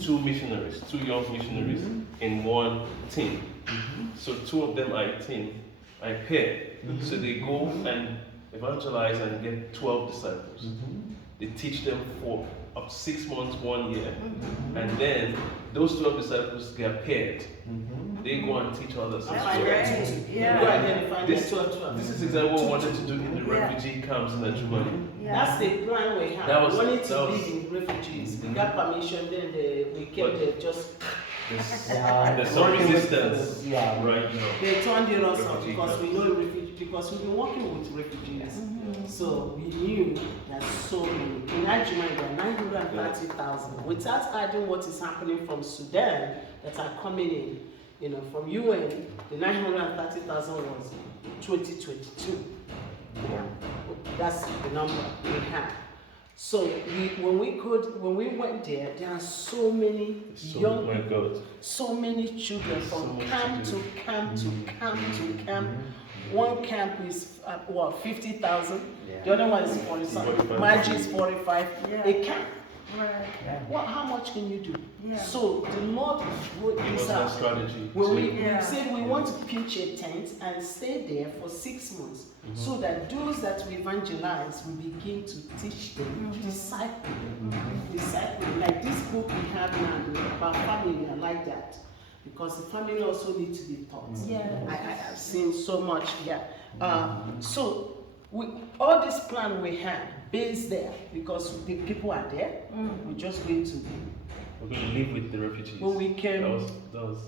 two young missionaries in one team. So two of them are a team, a pair. So they go and evangelize and get 12 disciples. They teach them for up to 6 months, 1 year. And then those 12 disciples get paired. They go and teach others. Go Yeah. ahead and find This the 12. is exactly what we wanted to do in the refugee camps in Germany. That's the plan we have. That was- We wanted to that was- live in refugees. We got permission, then we came But- there just. There's some resistance right now. They turned it us off Refugee because we camps. know because we've been working with refugees. So we knew there's so many. In Nigeria, there are 930,000. Without adding what is happening from Sudan that are coming in, you know, from UN, the 930,000 was 2022. That's the number we have. So when we went there, there are so many young my God. so many children So from much camp to to do. camp to camp to camp. One camp is 50,000. The other one is 45. 45. Margie is 45. Yeah. A camp. Right. How much can you do? Yeah. So the Lord wrote It this was our out. strategy. When we Yeah. said we want to pitch a tent and stay there for 6 months, so that those that we evangelize will begin to teach them, disciple them, disciple. Like this book we have now about family, I like that because the family also needs to be taught. Yeah. I've seen so much here. So all this plan we had based there because the people are there. We're just going to. We're going to live with the refugees. When we came, that was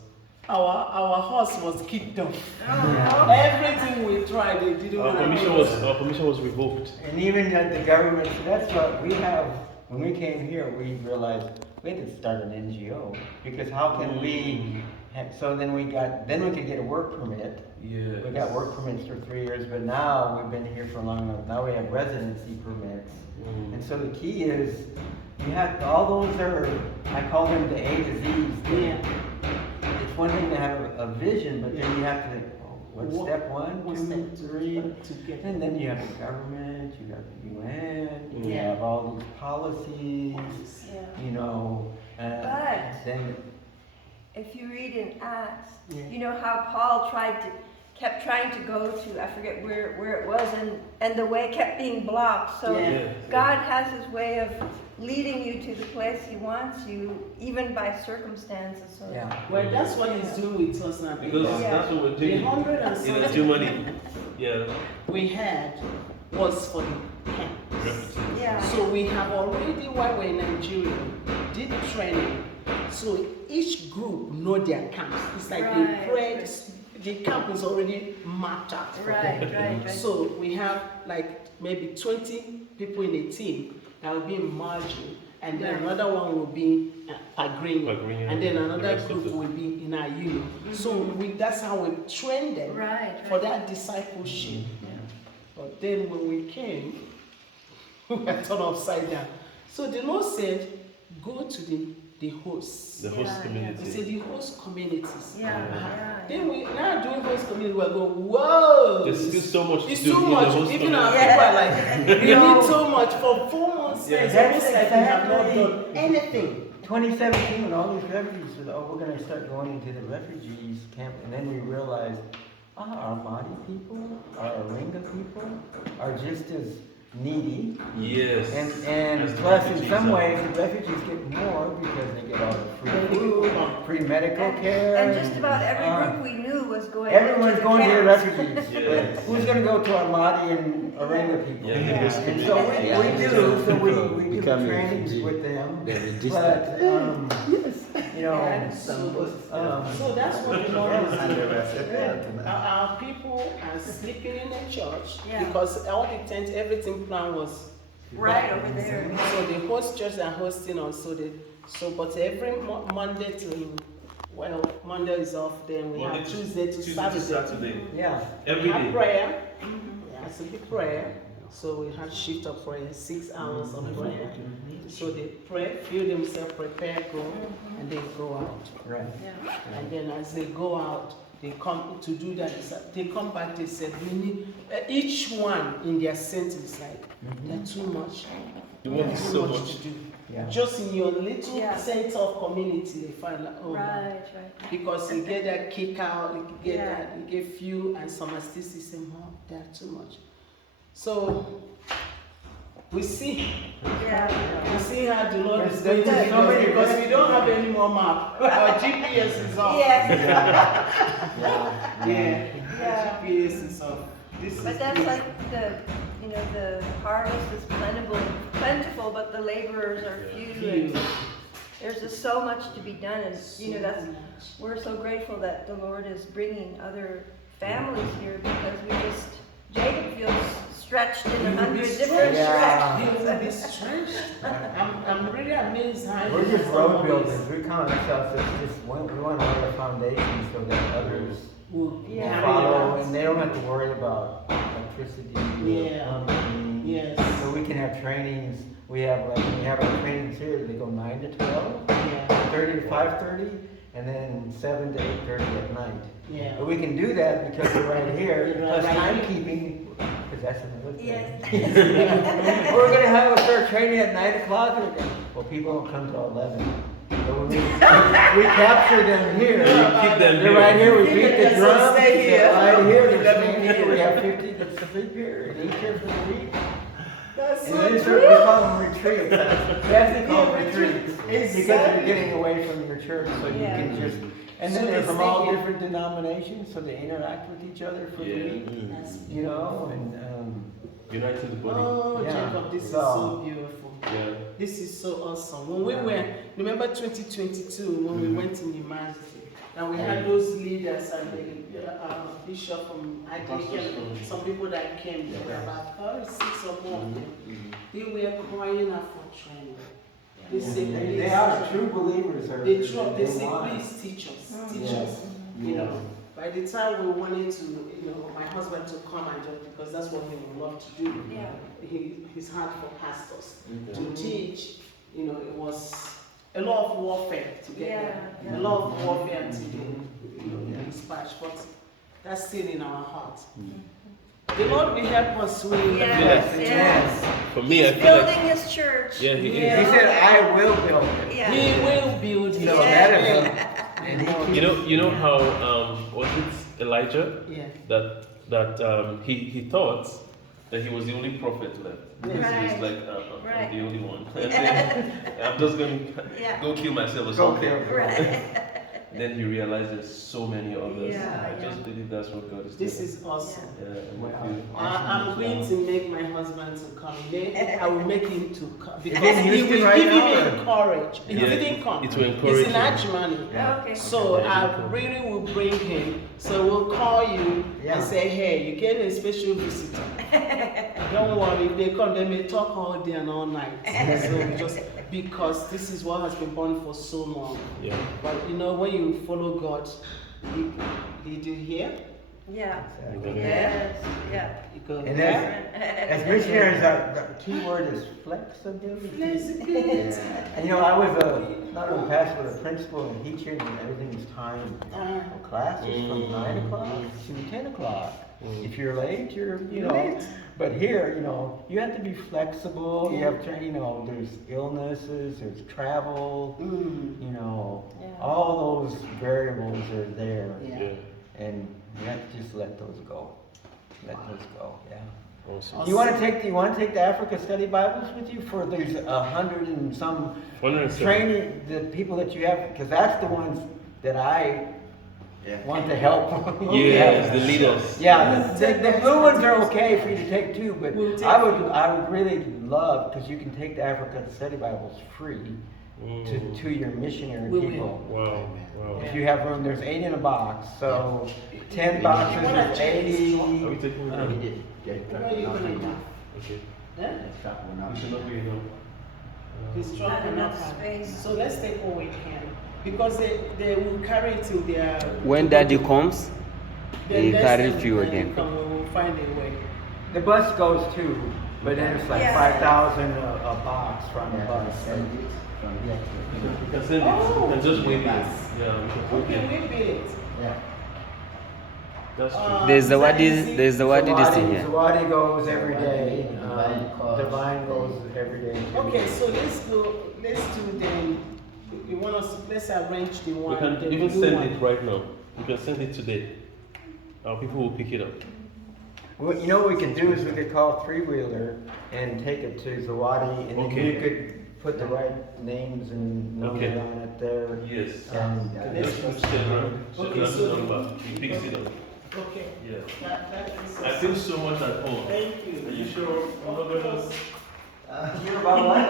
our horse was kicked off. Everything we tried, they didn't our want permission was revoked. And even the government, that's what we have, when we came here, we realized we had to start an NGO, because how can we, so then we could get a work permit. Yeah. We got work permits for 3 years, but now we've been here for long enough, now we have residency permits. And so the key is, you have, all those are, I call them the A to Z's. Yeah. It's one thing to have a vision, but then you have to, what's What- step one, what's two, step three? to get And then you have the government, you have the UN, you Yeah. have all these policies, Yeah. you know, But- then, If you read in Acts, Yeah. you know how Paul kept trying to go to, I forget where it was, and the way kept being blocked. So Yeah. God has his way of leading you to the place he wants you, even by circumstances. So yeah. Well, that's what he's doing with us now. Because Yeah. that's what we're The doing 100 and in something Germany. Yeah. we had was for the camp. yeah. So we have already, while we're in Nigeria, did training. So each group know their camps. It's like they Right. prayed, the camp is already mapped out. for them. Right. So we have like maybe 20 people in a team that will be in Margin, and then Right. another one will be Agreement, Agreement, and then the another rest of group them. will be in our union. So that's how we train them Right. for that discipleship. But then when we came, we were turned upside down. So the Lord said, go to the hosts. The host Yeah, community. He said the host communities. Yeah. Then we now doing host community, we're going, whoa! There's still so much It's to do too in much. the host Even our community. people are like, we need so much for 4 months. Yeah. It's almost That's like we have not exactly- done anything. 2017, when all these refugees said, "Oh, we're going to start going into the refugees camp," and then we realized, our Mahdi people, our Aringa people, are just as needy. Yes. And plus, in some ways, the refugees get more because they get all the free food, free medical care. And just about every group we knew was going. Everyone's going to the refugees. Yes. Who's going to go to our Mahdi and Aringa people? Yeah. And so we do. So we do trainings with them. But you know, so that's what the Lord is doing. Our people are sleeping in the church because all the tent, everything plan was right over there. So the host church are hosting us. But every Monday to Monday is off. Then we have Tuesday to Saturday. Yeah. Every day. Prayer. Yeah, it's a big prayer. So we had shift of prayer, 6 hours of prayer. So they pray, feel themselves, prepare, go, and they go out. Right. Yeah. And then as they go out, they come to do that. They come back. They said, "We need each one in their sentence like they're too much. You want so much to do." Yeah. Just in your little center of community, they find like, right. Because you get that kick out, you get that, you get few, and some are still saying, "Oh, they're too much." So we see how the Lord is going to lead us because we don't have any more map. Our GPS is off. Yes. Yeah. GPS is off. But that's like the harvest is plentiful, but the laborers are few. And there's just so much to be done, and we're so grateful that the Lord is bringing other families here because Jacob feels stretched in 100 different directions. I'm really amazed how we're just road builders. We count ourselves as we want to lay a foundation so that others will follow, and they don't have to worry about electricity. So we can have trainings. We have our trainings here. They go 9 to 12, 30 to 5:30, and then 7 to 8:30 at night. Yeah. But we can do that because we're right here. Plus timekeeping. Because that's another thing. Yes. We're going to have a fair training at 9 o'clock. Well, people don't come till 11. But when we capture them here. Keep them They're right here. We beat the drum. They're right here. They're staying here. We have 50 that sleep here and eat here for the week. That's And so then true. we call them retreats. We actually call them retreats. Because you're getting away from your church so you can just... And then they're from all different denominations, so they interact with each other for the week, you know, and united the body. Oh, Jacob, this is so beautiful. Yeah. This is so awesome. When we remember 2022, when we went in university, and we had those leaders and the bishop from Anglican, some people that came, there were about 36 or more of them. They were crying out for training. They said, they are true believers. They say, please teach us, You know, by the time we wanted to, my husband to come and join, because that's what he would love to do. Yeah. His heart for pastors to teach. It was a lot of warfare to get there. A lot of warfare until they dispatched, but that's still in our heart. The Lord will help us with Yes. For me, He's I feel building like his church. he He said, "I will build it." Yeah. He will build it. So that is you know how was it Elijah? Yeah. That he thought that he was the only prophet left. Because he was Right. like, Right. I'm the only one. And then I'm just going to go kill myself or something. Right. Then he realized there's so many others. Yeah, I just believe that's what God is doing. This is awesome. Yeah, I'm with you. I'm going to make my husband to come. I will make him to come because in he Houston will right give now, him courage. He Yeah, didn't come. it will encourage He's in him. Ajmani. Yeah. Okay. So I really will bring him. So we'll call you and say, hey, you get a special visitor. Don't worry, if they come, they may talk all day and all night. So just because this is what has been born for so long. Yeah. But when you follow God, he do here. Yeah. Exactly. Yes. Yeah. You go And there. as missionaries, the key word is flexibility. And I was not only a pastor, but a principal and teacher, and everything was timed. Classes from 9 o'clock to 10 o'clock. If you're late, you know. But here, you know, you have to be flexible. You have to, you know, there's illnesses, there's travel, you know, all those variables are there. Yeah. And you have to just let those go. Let those go, yeah. Awesome. You want to take the Africa Study Bibles with you for these 100 and some 107. training, the people that you have, because that's the ones that I want to help. Yes, the leaders. Yeah, the blue ones are okay for you to take too, but I would really love, because you can take the Africa Study Bibles free to your missionary people. Wow. If you have room, there's 8 in a box, so 10 boxes is 80. Are we taking it? We did. Okay. We should not be enough. It's Not strong enough enough. space. So let's take what we can. Because they will carry it till they are. When daddy comes, Then they next carry time few when again. they come, we will find a way. The bus goes too, but then it's like Yeah. 5,000 a box from the bus. We can send it. We can just wait it. Yeah, we can wait Okay, it. we build it. Yeah. That's true. There's the wadi, there's the wadi this thing here. Zawadi goes every day. Divine Divine goes every day. too. Okay, so let's do then. You want us? Let's arrange the We one. can the even blue send one. it right now. We can send it today. Our people will pick it up. Well, you know what we could do is we could call Three-Wheeler and take it to Zawadi, and then Okay. you could put the right names and numbers Okay. on it there. Yes. And Just stay around. Okay, That's so- the number. He picks it up. Okay. Yeah. That is. I feel so much at home. Thank you. Are you sure I'm not gonna? You're about what?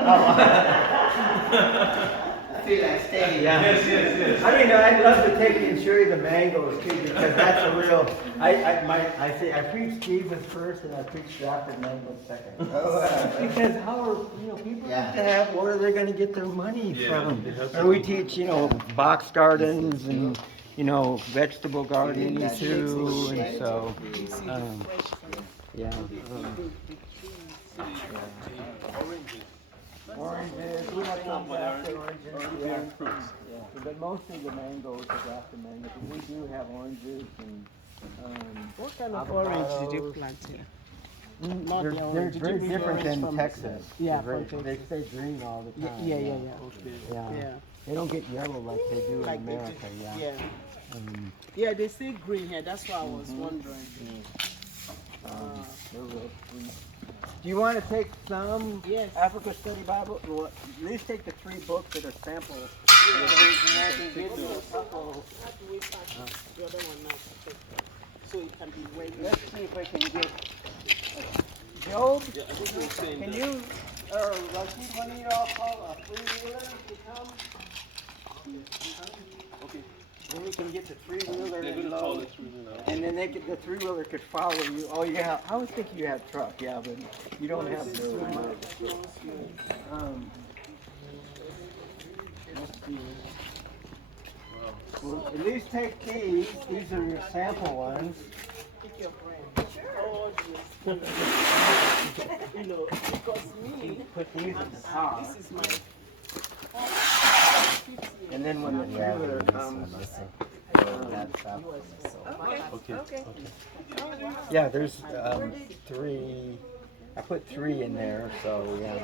I feel like staying. Yeah. Yes. I mean, I'd love to take you and show you the mangoes too, because that's a real. I preach Jesus first, and I preach Dr. Mango second. Because how are people have to have? Where are they going to get their money from? they have to- And we teach box gardens and vegetable gardening too, and so yeah. Oranges, we have some after oranges, yeah. But mostly the mangoes is after mangoes. And we do have oranges and What kind of orange did you plant here? Not they're, the they're orange. Did you very bring the different orange than from- Texas. Yeah, They're from they stay green all the Yeah, time. yeah. Yeah. Yeah. They don't get yellow like they do Like in they do. America. Yeah. Yeah. Yeah, they say green here. That's why I was wondering. They're real sweet. Do you want to take some Yes. Africa Study Bible? Well, at least take the 3 books that are samples. And I can give you a couple. How do we pass the other one now? So it can be ready. Let's see if I can get Job. Yeah, I think we're saying Can that. you or Rashid, one of you all call a three-wheeler to come? Okay. Then we can get the three-wheeler They're and gonna call load. it through now. And then the three-wheeler could follow you. Oh, yeah. I was thinking you have truck, yeah, but you don't have the. Let's see. Well, at least take these. These are your sample ones. Pick your brain. Oh, yes. Because me, Put these in the car. this is my. And then when the three-wheeler comes. Okay. Yeah, there's 3. I put 3 in there, so yeah.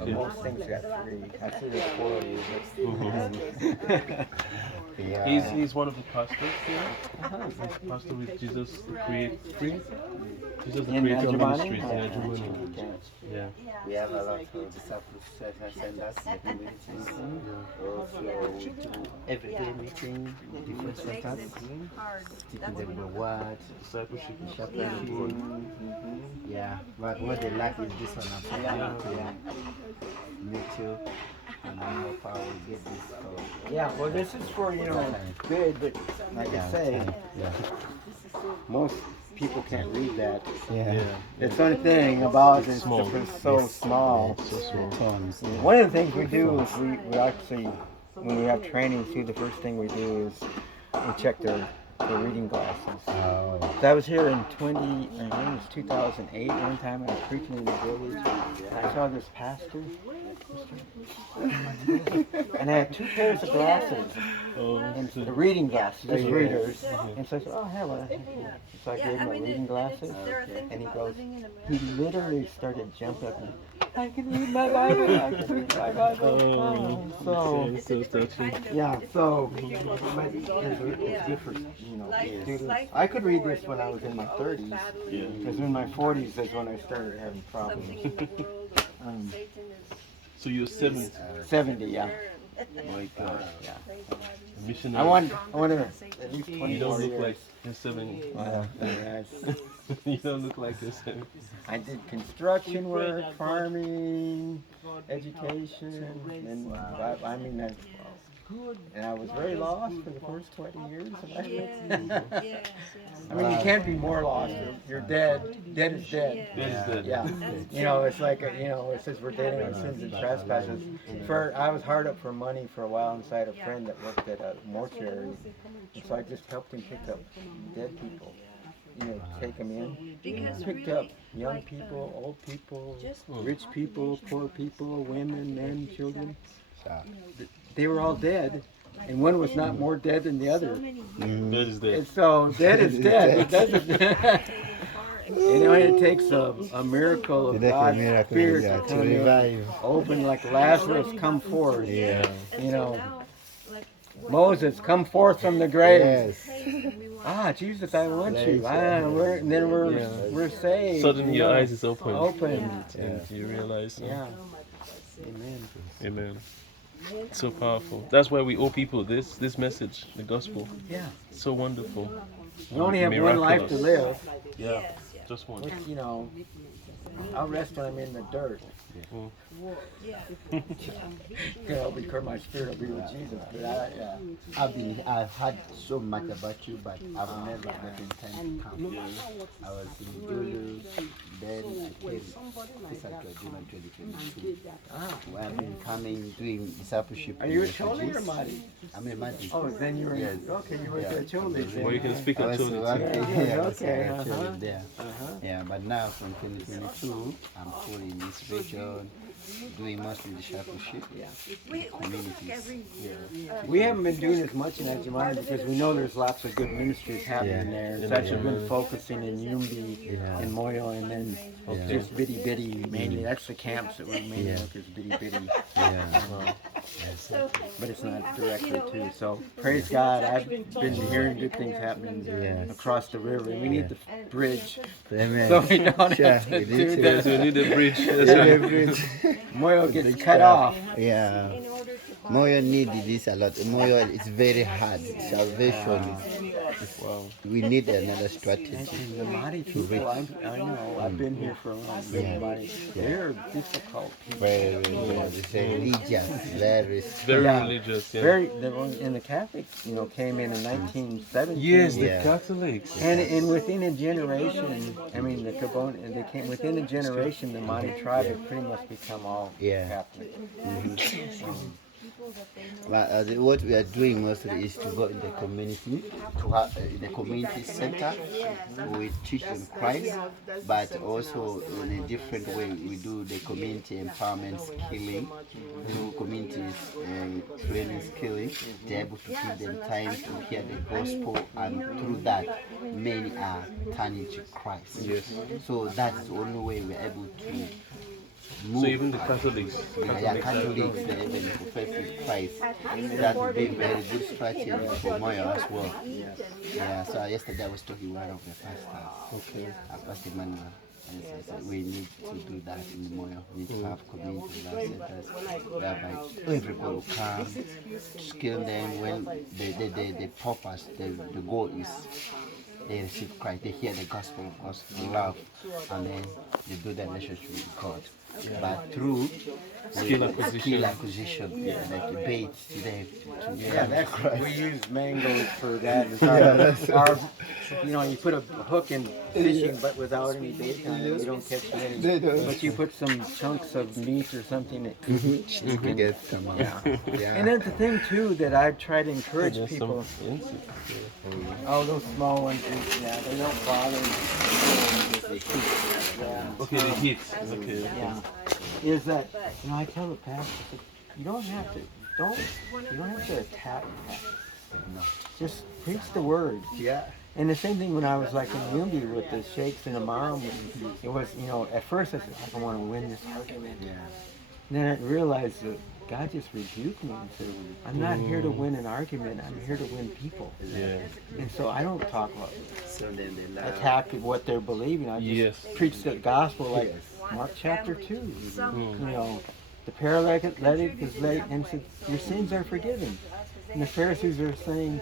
Okay. Most things got 3. I see there's 4 of you. But He's one of the pastors here. He's pastor with Jesus the Jesus the In Creator Ajumani? Ministries in Ajumani. Okay. Yeah. We have a lot of disciples that send us the communities. Also, we do everyday meeting, different setups, Hard. teaching them the word, Discipleship. shepherding. Yeah, but what they lack is this one. I'm saying, meet you, and I hope I will get this. Yeah, well, this is for, good, but like I say, most people can't read that. Yeah. That's the only thing about it is Small. it's so small. Tons. One of the things we do is we actually, when we have trainings too, the first thing we do is we check their reading glasses. Oh. So I was here in I think it was 2008, one time I was preaching in the village. I saw this pastor, And I had 2 pairs of glasses, and the reading glasses, just readers. And so I said, oh, I have one. So I gave him my reading glasses, and he goes, he literally started jumping up and, I can read my Bible, I can read my Bible. So, so touching. yeah, so it's good for, you know, students. I could read this when I was in my 30s, because in my 40s is when I started having problems. So you're 70. 70, yeah. My God. Yeah. Missionary. I want to at least 20 You don't more look years. like you're 70. Wow. Yeah, You don't look like you're 70. I did construction work, farming, education, and I mean, and I was very lost for the first 20 years of my life. I mean, you can't be more lost. You're dead. Dead is dead. Dead is dead. Yeah. You know, it's like, you know, it says we're dead in our sins and trespasses. I was hard up for money for a while inside a friend that worked at a mortuary. And so I just helped him pick up dead people. You know, take them in. Picked up young people, old people, rich people, poor people, women, men, children. They were all dead, and one was not more dead than the other. Dead is dead. And so dead is dead. It doesn't. You know, it takes a miracle of God's Spirit to come in, open like Lazarus, come forth. Yeah. You know, Moses, come forth from the grave. Ah, Jesus, I want you. And then we're saved. Suddenly your eyes is open. And you realize. Yeah. Amen. Amen. So powerful. That's why we owe people this message, the gospel. Yeah. So wonderful. We only have one life to live. Yeah. Just one. Which, you know, I'll rest when I'm in the dirt. You know, because my spirit will be with Jesus. But I've heard so much about you, but I've never gotten time to come. I was in Dulu, then I came to June 2022. I've been coming, doing discipleship. Are you a Choli or Madi? I'm a Madi. Oh, then you were okay. You were a Choli. Well, you can speak a Choli too. Yeah, okay. there. Yeah, but now from 2022, I'm fully in this region, doing mostly discipleship. Communities. We haven't been doing as much in Ajamani because we know there's lots of good ministries happening there. It's actually been focusing in Yumbi and Moyo, and then just bitty mainly. That's the camps that we mainly look as bitty. But it's not directly too. So praise God. I've been hearing good things happening across the river. We need the bridge. Amen. So we don't have to do Yes, that. we need a bridge. Moyo gets cut off. Yeah. Moyo need this a lot. Moyo is very hard. Salvation. We need another strategy. And the Madi people, I know, I've been here for a long time. They're difficult people. Very religious. Very religious. Yeah. Very, and the Catholics, you know, came in 1917. Yes, the Catholics. And within a generation, I mean, the Cabon, they came within a generation. The Madi tribe had pretty much become all Catholic. What we are doing mostly is to go in the community, to have the community center. We teach them Christ, but also in a different way. We do the community empowerment skilling, through community training skilling. They're able to give them time to hear the gospel, and through that, many are turning to Christ. Yes. So that's the only way we're able to move. So even the Catholics. Catholics, they even profess with Christ. That would be a very good strategy for Moyo as well. Yeah, so yesterday I was talking to one of the pastors, Pastor Emmanuel. And said, we need to do that in Moyo. We need to have community love centers whereby everybody will come, skill them when the purpose, the goal is they receive Christ, they hear the gospel of God's love, and then they do the relationship with God. But through Skill acquisition, the debate today. We use mangoes for that. Our, you know, you put a hook in fishing, but without any bait on it, you don't catch any. But you put some chunks of meat or something that You can get some. And then the thing too that I try to encourage people. Oh, those small ones, they don't bother me. Okay, the heat. Okay. Yeah. is that, I tell the pastor, you don't have to, attack pastors. No. Just preach the word. Yeah. And the same thing when I was like in Yumbi with the sheikhs and the Imam, it was, at first I said, I don't want to win this argument. Yeah. And then I realized that God just rebuked me and said, I'm not here to win an argument, I'm here to win people. Yeah. And so I don't talk about attack what they're believing. I just preach the gospel like Mark chapter 2. The paralytic is laid and said, your sins are forgiven. And the Pharisees are saying,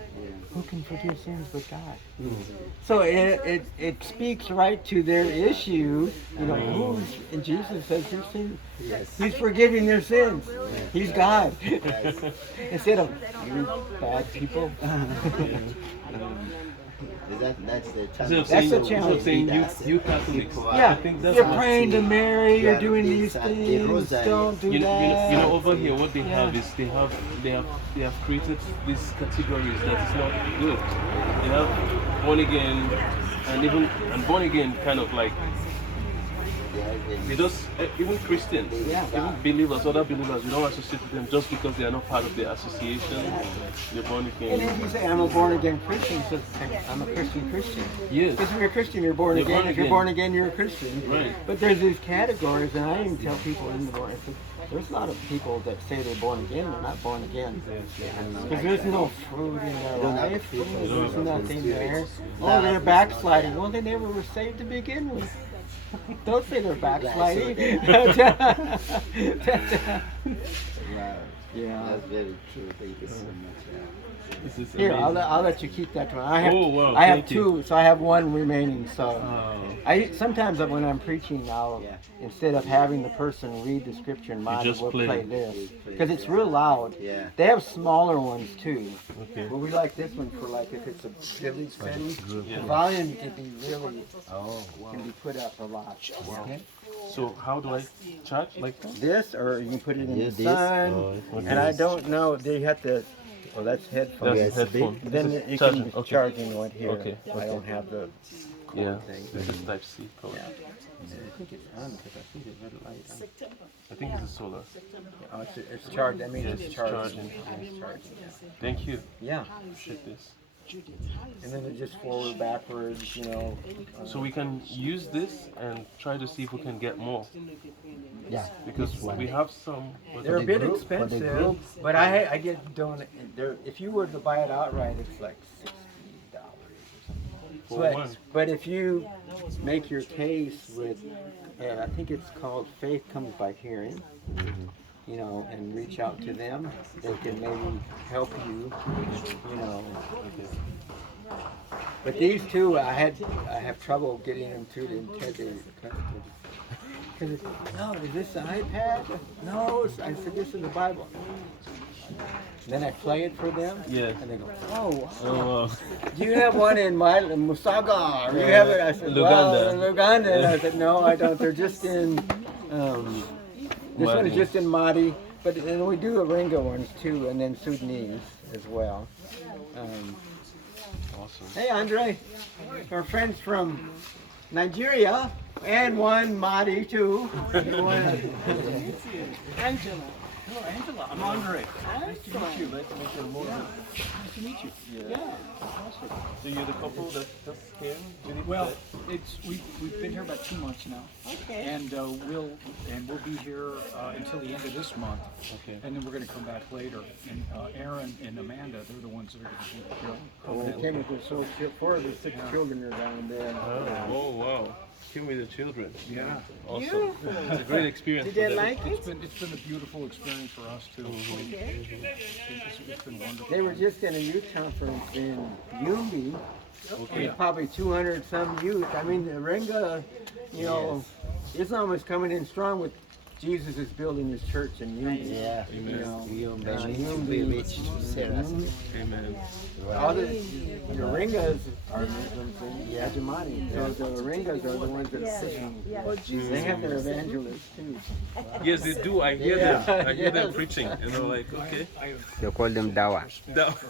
who can forgive sins but God? So it speaks right to their issue. And Jesus says, your sins. He's forgiving their sins. He's God. Instead of you bad people. That's the challenge. That's the challenge. You Catholics. Yeah, I think that's you're praying to Mary. You're doing these things. Don't do that. Over here, what they have is they have created these categories that is not good. They have born again, and born again kind of like. They just, even Christians, even believers, other believers, we don't associate with them just because they are not part of the association. They're born again. And if you say, I'm a born again Christian, so I'm a Christian. Yes. Because if you're a Christian, you're born again. If you're born again, you're a Christian. Right. But there's these categories, and I even tell people in the born again, there's a lot of people that say they're born again, they're not born again. Because there's no fruit in their life. There's nothing there. Oh, they're backsliding. Well, they never were saved to begin with. Don't say they're backsliding. Yeah, that's very true. Thank you so much. Here, I'll let you keep that one. I have two, so I have one remaining. So I sometimes when I'm preaching, I'll instead of having the person read the scripture in mind, we'll play this because it's real loud. Yeah. They have smaller ones too. Okay. But we like this one for like if it's a village setting. The volume can be really can be put up a lot. Okay. So how do I charge like that? This, or you can put it in the sun. And I don't know. They have to. Oh, that's headphones. That's headphone. Then you can charging one here. Okay. I don't have the thing. This is Type C code. Yeah. I think it's on because I think it had a light on. I think it's a solar. Oh, it's charged. That means it's charging. Thank you. Yeah. Appreciate this. And then it just forward, backwards, So we can use this and try to see if we can get more. Yeah. Because we have some. They're a bit expensive, but I get donate. If you were to buy it outright, it's like $60. But if you make your case with, I think it's called Faith Comes by Hearing. And reach out to them. They can maybe help you, But these two, I have trouble getting them to the integrity. No, is this the iPad? No, I said this is the Bible. And then I play it for them. Yeah. And they go, wow. Do you have one in Musaga? Or you have it? I said, Luganda. And I said, no, I don't. They're just in. This one is just in Mahdi, but then we do Aringa ones too, and then Sudanese as well. Awesome. Hey, Andre, our friends from Nigeria, and one Mahdi too. Angela. Hello, Angela. I'm Andre. Nice to meet you. Nice to meet you. Nice to meet you. Yeah. Awesome. So you're the couple that just came? Well, we've been here about 2 months now. Okay. And we'll be here until the end of this month. Okay. And then we're going to come back later. And Aaron and Amanda, they're the ones that are going to be here. We came with so 4 of the 6 children are down there. Oh, wow. Came with the children. Yeah. Awesome. Beautiful. It's a great experience. Did they like it? It's been a beautiful experience for us too. Okay. It's been wonderful. They were just in a youth conference in Yumbi. Okay. With probably 200 some youth. I mean, the Ringa, Islam is coming in strong with Jesus is building his church in Yumbi. Yeah. Amen. All the Ringas are Muslims in Yajimani. So the Ringas are the ones that are sitting. They have their evangelists too. Yes, they do. I hear them. I hear them preaching. Okay. They call them dawa.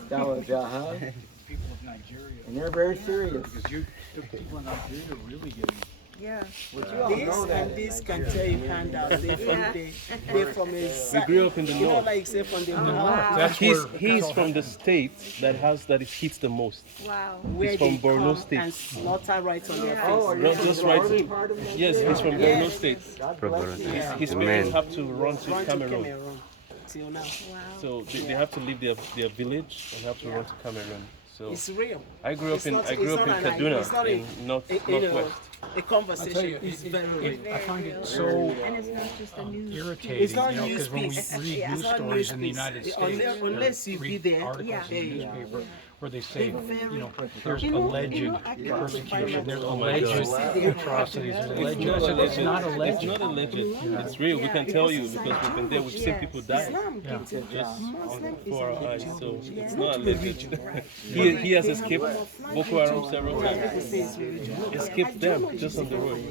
Dawa, People of Nigeria. And they're very serious. Because the people in Nigeria are really getting Yeah. But you all This know that. and this can tell you handouts. They're from a We grew up in the you know, north. like say from the north. Wow. That's He's where from the state that it hits the most. Wow. Where from they Borno come State. and slaughter right on their Yeah. face. Oh, Not just right. Yes, he's from Borno State. His parents have to run to Run to Cameroon. Cameroon till now. Wow. So they have to leave their village and have to run to Cameroon. So It's real. I grew up It's in not- I grew it's up in not an- Kaduna it's not a- in northwest. A I'll conversation tell you, is very real. I find it so And it's not just a news. irritating, It's not you know, news because when we piece. read Yeah, news it's not stories news in the piece. United States, Unless or you be read there, articles in the yeah. newspaper where they say, Very- you know, there's You know, alleged I can persecution, there's Oh my God. alleged atrocities, there's It's alleged. not I said, alleged. it's not It's alleged. not alleged. It's real. We can tell you because we've been there. We've seen people die Islam Yeah. gives it. just Muslim is before our a eyes. So religion. it's not alleged. He has escaped Boko Haram several times. Escaped them just on the road.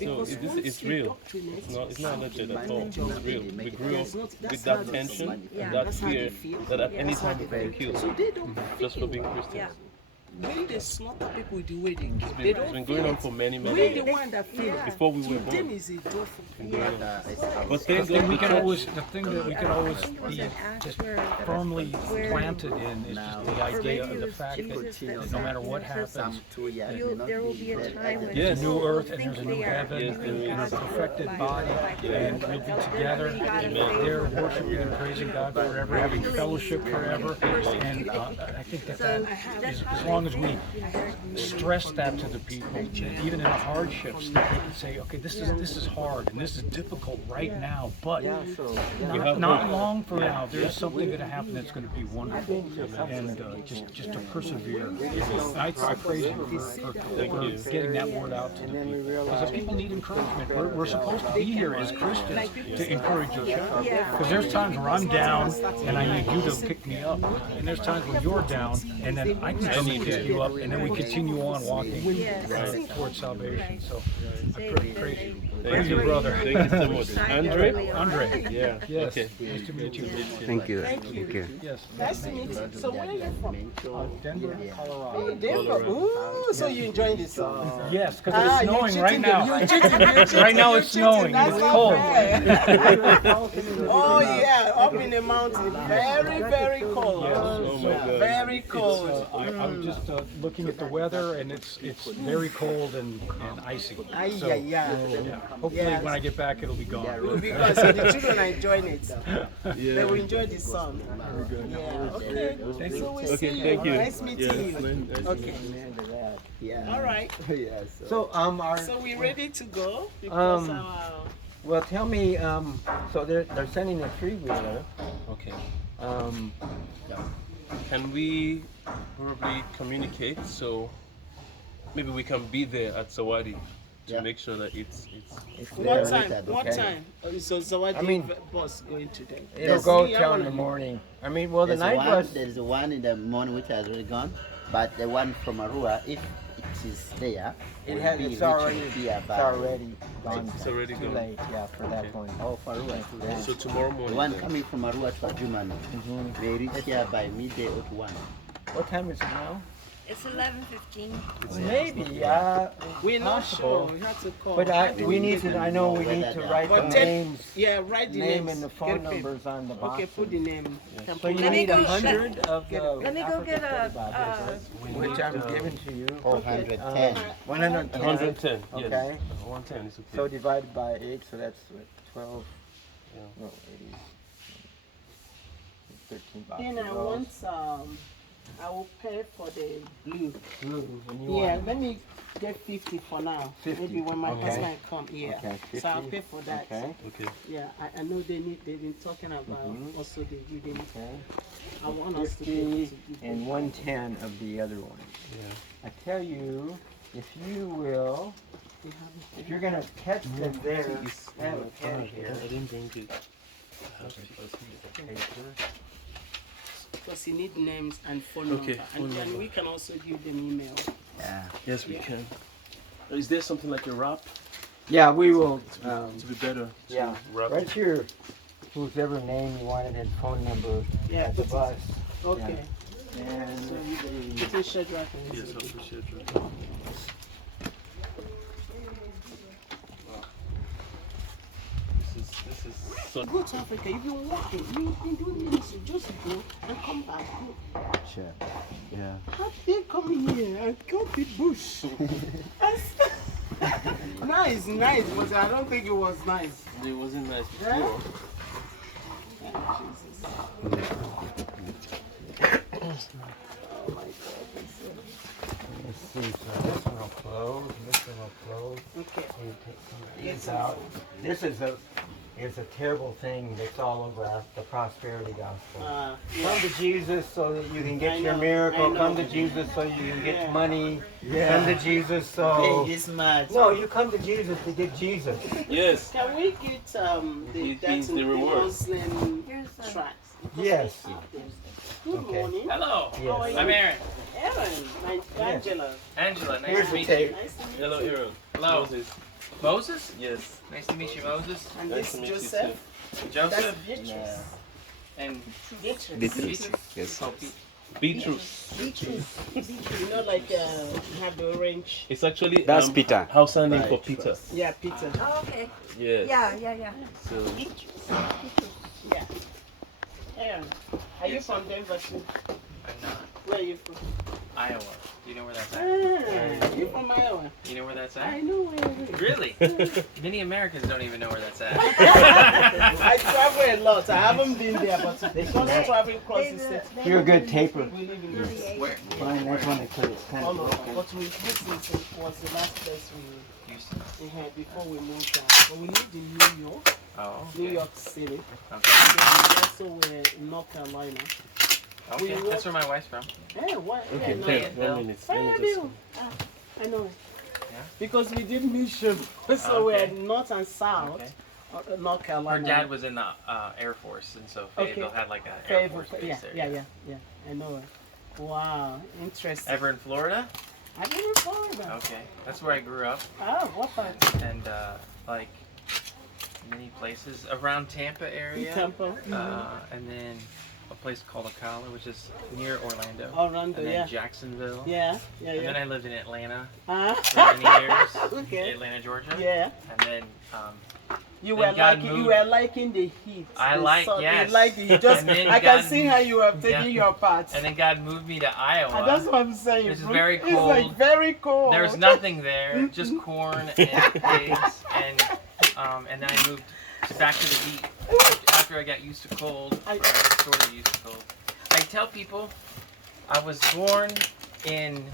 So it's real. It's not alleged at all. It's real. We grew up with that tension and that fear that at any time we could be killed They don't just for being Christians. Yeah. when they slaughter people the way they kill. They It's don't been feel going on it. for many We're years. the one that feel it. Before we were To them born. is a joyful. But thank The thing God we we can can always, the thing that we can always Was be an act just where- firmly where- planted in is just the idea of the fact Jesus that no matter what happens, there will be a time when Yes. there's a new people earth and think there's a new they are heaven Yes, there doing and a is. God's perfected will body, by and faith. we'll be They'll together really gotta there favor worshiping and praising God forever, having fellowship forever. And I think that So that is, as long as we stress that to the people, even in the hardships, that they can say, okay, this is hard and this is difficult right now, but not long from now, there's something going to happen that's going to be wonderful, and just to persevere. I praise you for getting that word out to the people, because the people need encouragement. We're supposed to be here as Christians to encourage each other, because there's times where I'm down and I need you to pick me up, and there's times when you're down and then I can come and pick you up, and then we continue on walking towards salvation. So I praise you. Praise you, brother. Thank you so much. Andre? Andre. Yeah. Yes. Okay. Nice to meet you. Thank you. Thank you. Yes. Nice to meet you. So where are you from? Denver, Colorado. Oh, Denver. Ooh, so you enjoying this? Yes, because it's snowing right now. You're cheating. Right now it's snowing. That's It's not cold. fair. Oh yeah, up in the mountain, very, very cold. Oh my God. Very cold. I'm just looking at the weather, and it's very cold and icy. Ay, So, yeah, yeah. yeah, hopefully when I get back, it'll be gone. Because the children are enjoying it. They will enjoy the sun. Yeah, okay. So we see you. Thank you. Nice meeting Yes, you. nice. Okay. All right. So So we're ready to go because well, tell me, so they're sending a three-wheeler. Okay. Yeah. Can we probably communicate so maybe we can be there at Sawadi to make sure that it's what there. time? What Okay. time? So what I mean, bus going today? It'll go till in the morning. I mean, well, the night bus. There's one in the morning which has already gone, but the one from Arua, if it is there, It will has, be it's already, reaching here it's by already gone. It's already too gone. late, yeah, for that one. Oh, for Arua. Yeah. so tomorrow The morning. one then. coming from Arua to Adjumani, they reach here by midday or to 1. What time is it now? It's 11:15. Maybe, We're not possible. sure. We have to call. But we need to, I know we need to write the But tell- names, Yeah, write the name names. and the phone Get paper. numbers on the box. Okay, put the name. Can So put you Let me need go- 100 of the Let me go African get a, Study Bibles, which I'm giving to you. 110. 110. 110. Yes. Okay. 110 is okay. So divided by 8, so that's what, 12, Yeah. no, 80, 13 Then boxes. I want I will pay for the blue. Blue, and you Yeah, want- let me get 50 for now. 50, Maybe when my okay. husband come, yeah. Okay, So I'll 50, pay for that. Okay. Okay. Yeah, I know they've been talking about also the reading. Okay. I want us to be able 50 to do that. and 110 of the other one. Yeah. I tell you, if you will, We have- if you're gonna catch them there, have a pen here. I didn't bring it. Because you need names and phone number. Okay, And phone then number. we can also give them email. Yeah. Yes, we can. Is there something like a wrap Yeah, we will. to be better? to Yeah, wrap right it? here, whoever name you wanted and phone number Yeah, at the put it- bus. Okay. And So you put in Shadrach and Yes, I Meshach. appreciate it. So Go to Africa, you've been walking, you've been doing ministry, just go and come back. Sure. Yeah. How did they come here and cut the bush? nice, but I don't think it was nice. it wasn't nice Yeah? before. Oh my God. Let's see, so this one will close, this one will close. Okay. So you take some of these out. This is a terrible thing that's all over the prosperity gospel. Come to Jesus so that you can get your miracle. Come to Jesus so you can get money. Come to Jesus so... It's mad. No, you come to Jesus to get Jesus. Yes. Can we get He's the reward. Muslim Here's tracks? Yes. Good Okay. morning. Hello, How are you? I'm Aaron. Aaron, Angela. Angela, nice Here's to the meet tape. you. Nice to meet Hello, you. Aaron. Hello. Moses. Moses? Yes. Nice to meet you, Moses. And Nice this to meet you Joseph. That's Joseph Beatrice. and Beatrice. Beatrice. Yes. oh, Beatrice. Beatrice. You know, like you have the orange. It's actually That's Peter. Hausa name for Peter. Yeah, Peter. Oh, okay. Yes. Yeah. So Yeah. Aaron, are you from Denver too? I'm not. Where are you from? Iowa. Do you know where that's at? Ah, you from Iowa? You know where that's I at? know where you live. Really? Many Americans don't even know where that's at. I travel a lot. I haven't been there, but because I travel across the state. You're a good taper. We live in this. Where? Fine, that's one I put. It's kind All of over. broken. But this was the last place Houston. we had before we moved down. But we lived in New York, Oh, New okay. York City. Okay. And then we also were in North Carolina. Okay, that's where my wife's from. Hey, what? okay, Yeah, Fayetteville. 1 minute. Let me Fayetteville. just. I know. Yeah? Because we did mission. So we're Okay. north and south. Okay. North Her Carolina. dad was in the Air Force, and so Fayetteville had like an Air Fayetteville, Force base yeah, there. yeah. I know it. Wow, interesting. Ever in Florida? I didn't follow that. Okay, that's where I grew up, Ah, what part? and like many places around Tampa area. Tampa. And then a place called Ocala, which is near Orlando. Orlando, And then yeah. Jacksonville. Yeah. And then I lived in Atlanta Ah. for many years. Okay. Atlanta, Georgia. Yeah. And then You then were God liking, moved. the heat. I the like- sun. yes. You like it. You just, And then I can God- see how you have taken yeah. your part. And then God moved me to Iowa. And that's what I'm saying. Which is bro. very It's like cold. very cold. There's nothing there, just corn and pigs, and then I moved back to the heat after I got used to cold. Sort of used to cold. I tell people I was born in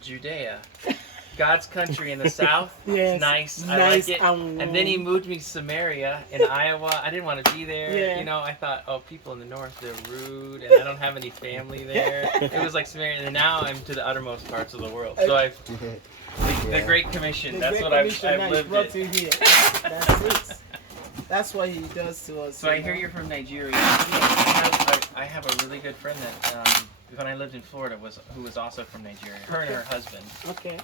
Judea, God's country in the south. Yes, It's nice. I nice like it. And then he moved me to Samaria in Iowa. I didn't want to be there. Yeah. You know, I thought, oh, people in the north, they're rude, and I don't have any family there. It was like Samaria, and now I'm to the uttermost parts of the world. So I've the Great Commission. The That's Great what Commission, I've nice, lived brought it. you here. That's it. That's what he does to us. So I hear you're from Nigeria. I have a really good friend that when I lived in Florida who was also from Nigeria. Her and her husband. Okay.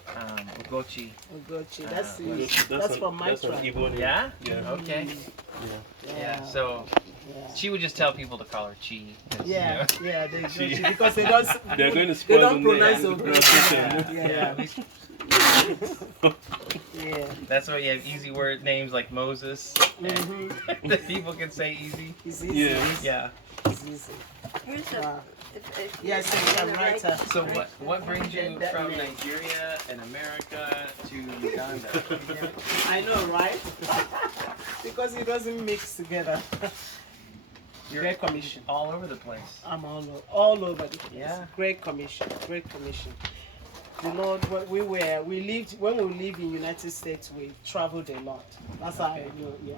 Ugochi. Ugochi. That's That's from my an tribe. Igbo name. Yeah? Yeah. Okay. Yeah. So she would just tell people to call her Chi. 'Cause, Yeah, you know, yeah, they Ugochi because they don't. They're going to They spoil don't the pronounce name. it. Pronunciation. Yeah, at least yeah. that's why you have easy word names like Moses. And that people can say easy. It's easy. Yeah. Yeah. It's easy. Here's Wow. if Yes, I'm right. So what brings you from Nigeria and America to Uganda? I know, right? Because it doesn't mix together. You're Great Commission. all over the place. I'm all over the place. Yeah. Great Commission. Great Commission. The Lord, when we lived in United States, we traveled a lot. That's how I know. Yeah.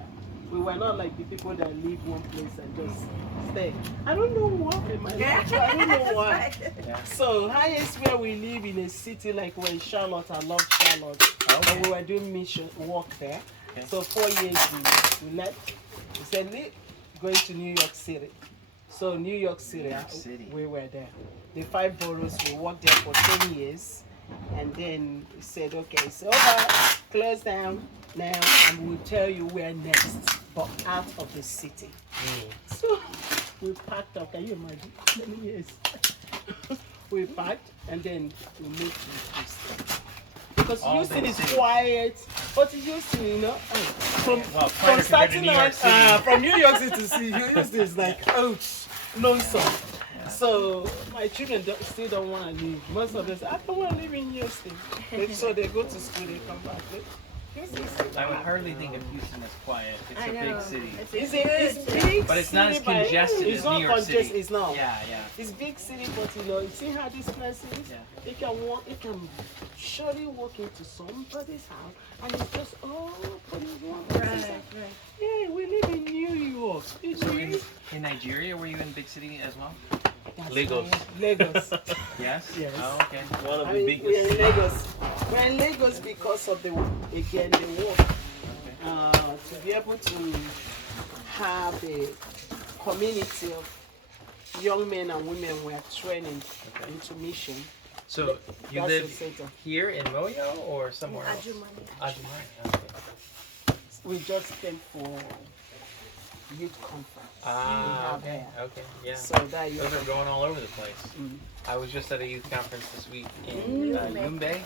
We were not like the people that leave one place and just stay. I don't know why. I don't know why. So highest where we live in a city like we're in Charlotte. I love Charlotte. And we were doing mission work there. Okay. So 4 years we left. We said going to New York City. So New York City, we were there. The 5 boroughs, we worked there for 10 years. And then we said, okay, it's over, close down now, and we'll tell you where next, but out of the city. So we packed up, can you imagine? 10 years. We packed, and then we moved to Houston. Because all Houston big is cities. quiet, but Houston, you know, from Well, quieter compared to New York City. from New York City to see Houston is like nonsense. So my children still don't want to leave. Most of them say, I don't want to live in Houston. So they go to school, they come back. I would hardly think of Houston as quiet. It's a big city. It's big, But it's not as city, but congested it's as not New York congested, City. It's not. Yeah, yeah. It's big city, but you know, you see how this place is? Yeah. It can surely walk into somebody's house and it's just Right. Yeah, we live in New York. So in Nigeria, were you in big city as well? Lagos. Lagos. Yes? Yes. Oh, okay. One of I the mean, biggest. we're in Lagos. We're in Lagos because of the work. To be able to have a community of young men and women we're training into mission. So you That's live the center. here in Moyo or somewhere else? Ajumani. Okay. We just came for youth conference. Ah, We have okay, okay, yeah. So that Those are going all over the place. I was just at a youth conference this week in Yumbe.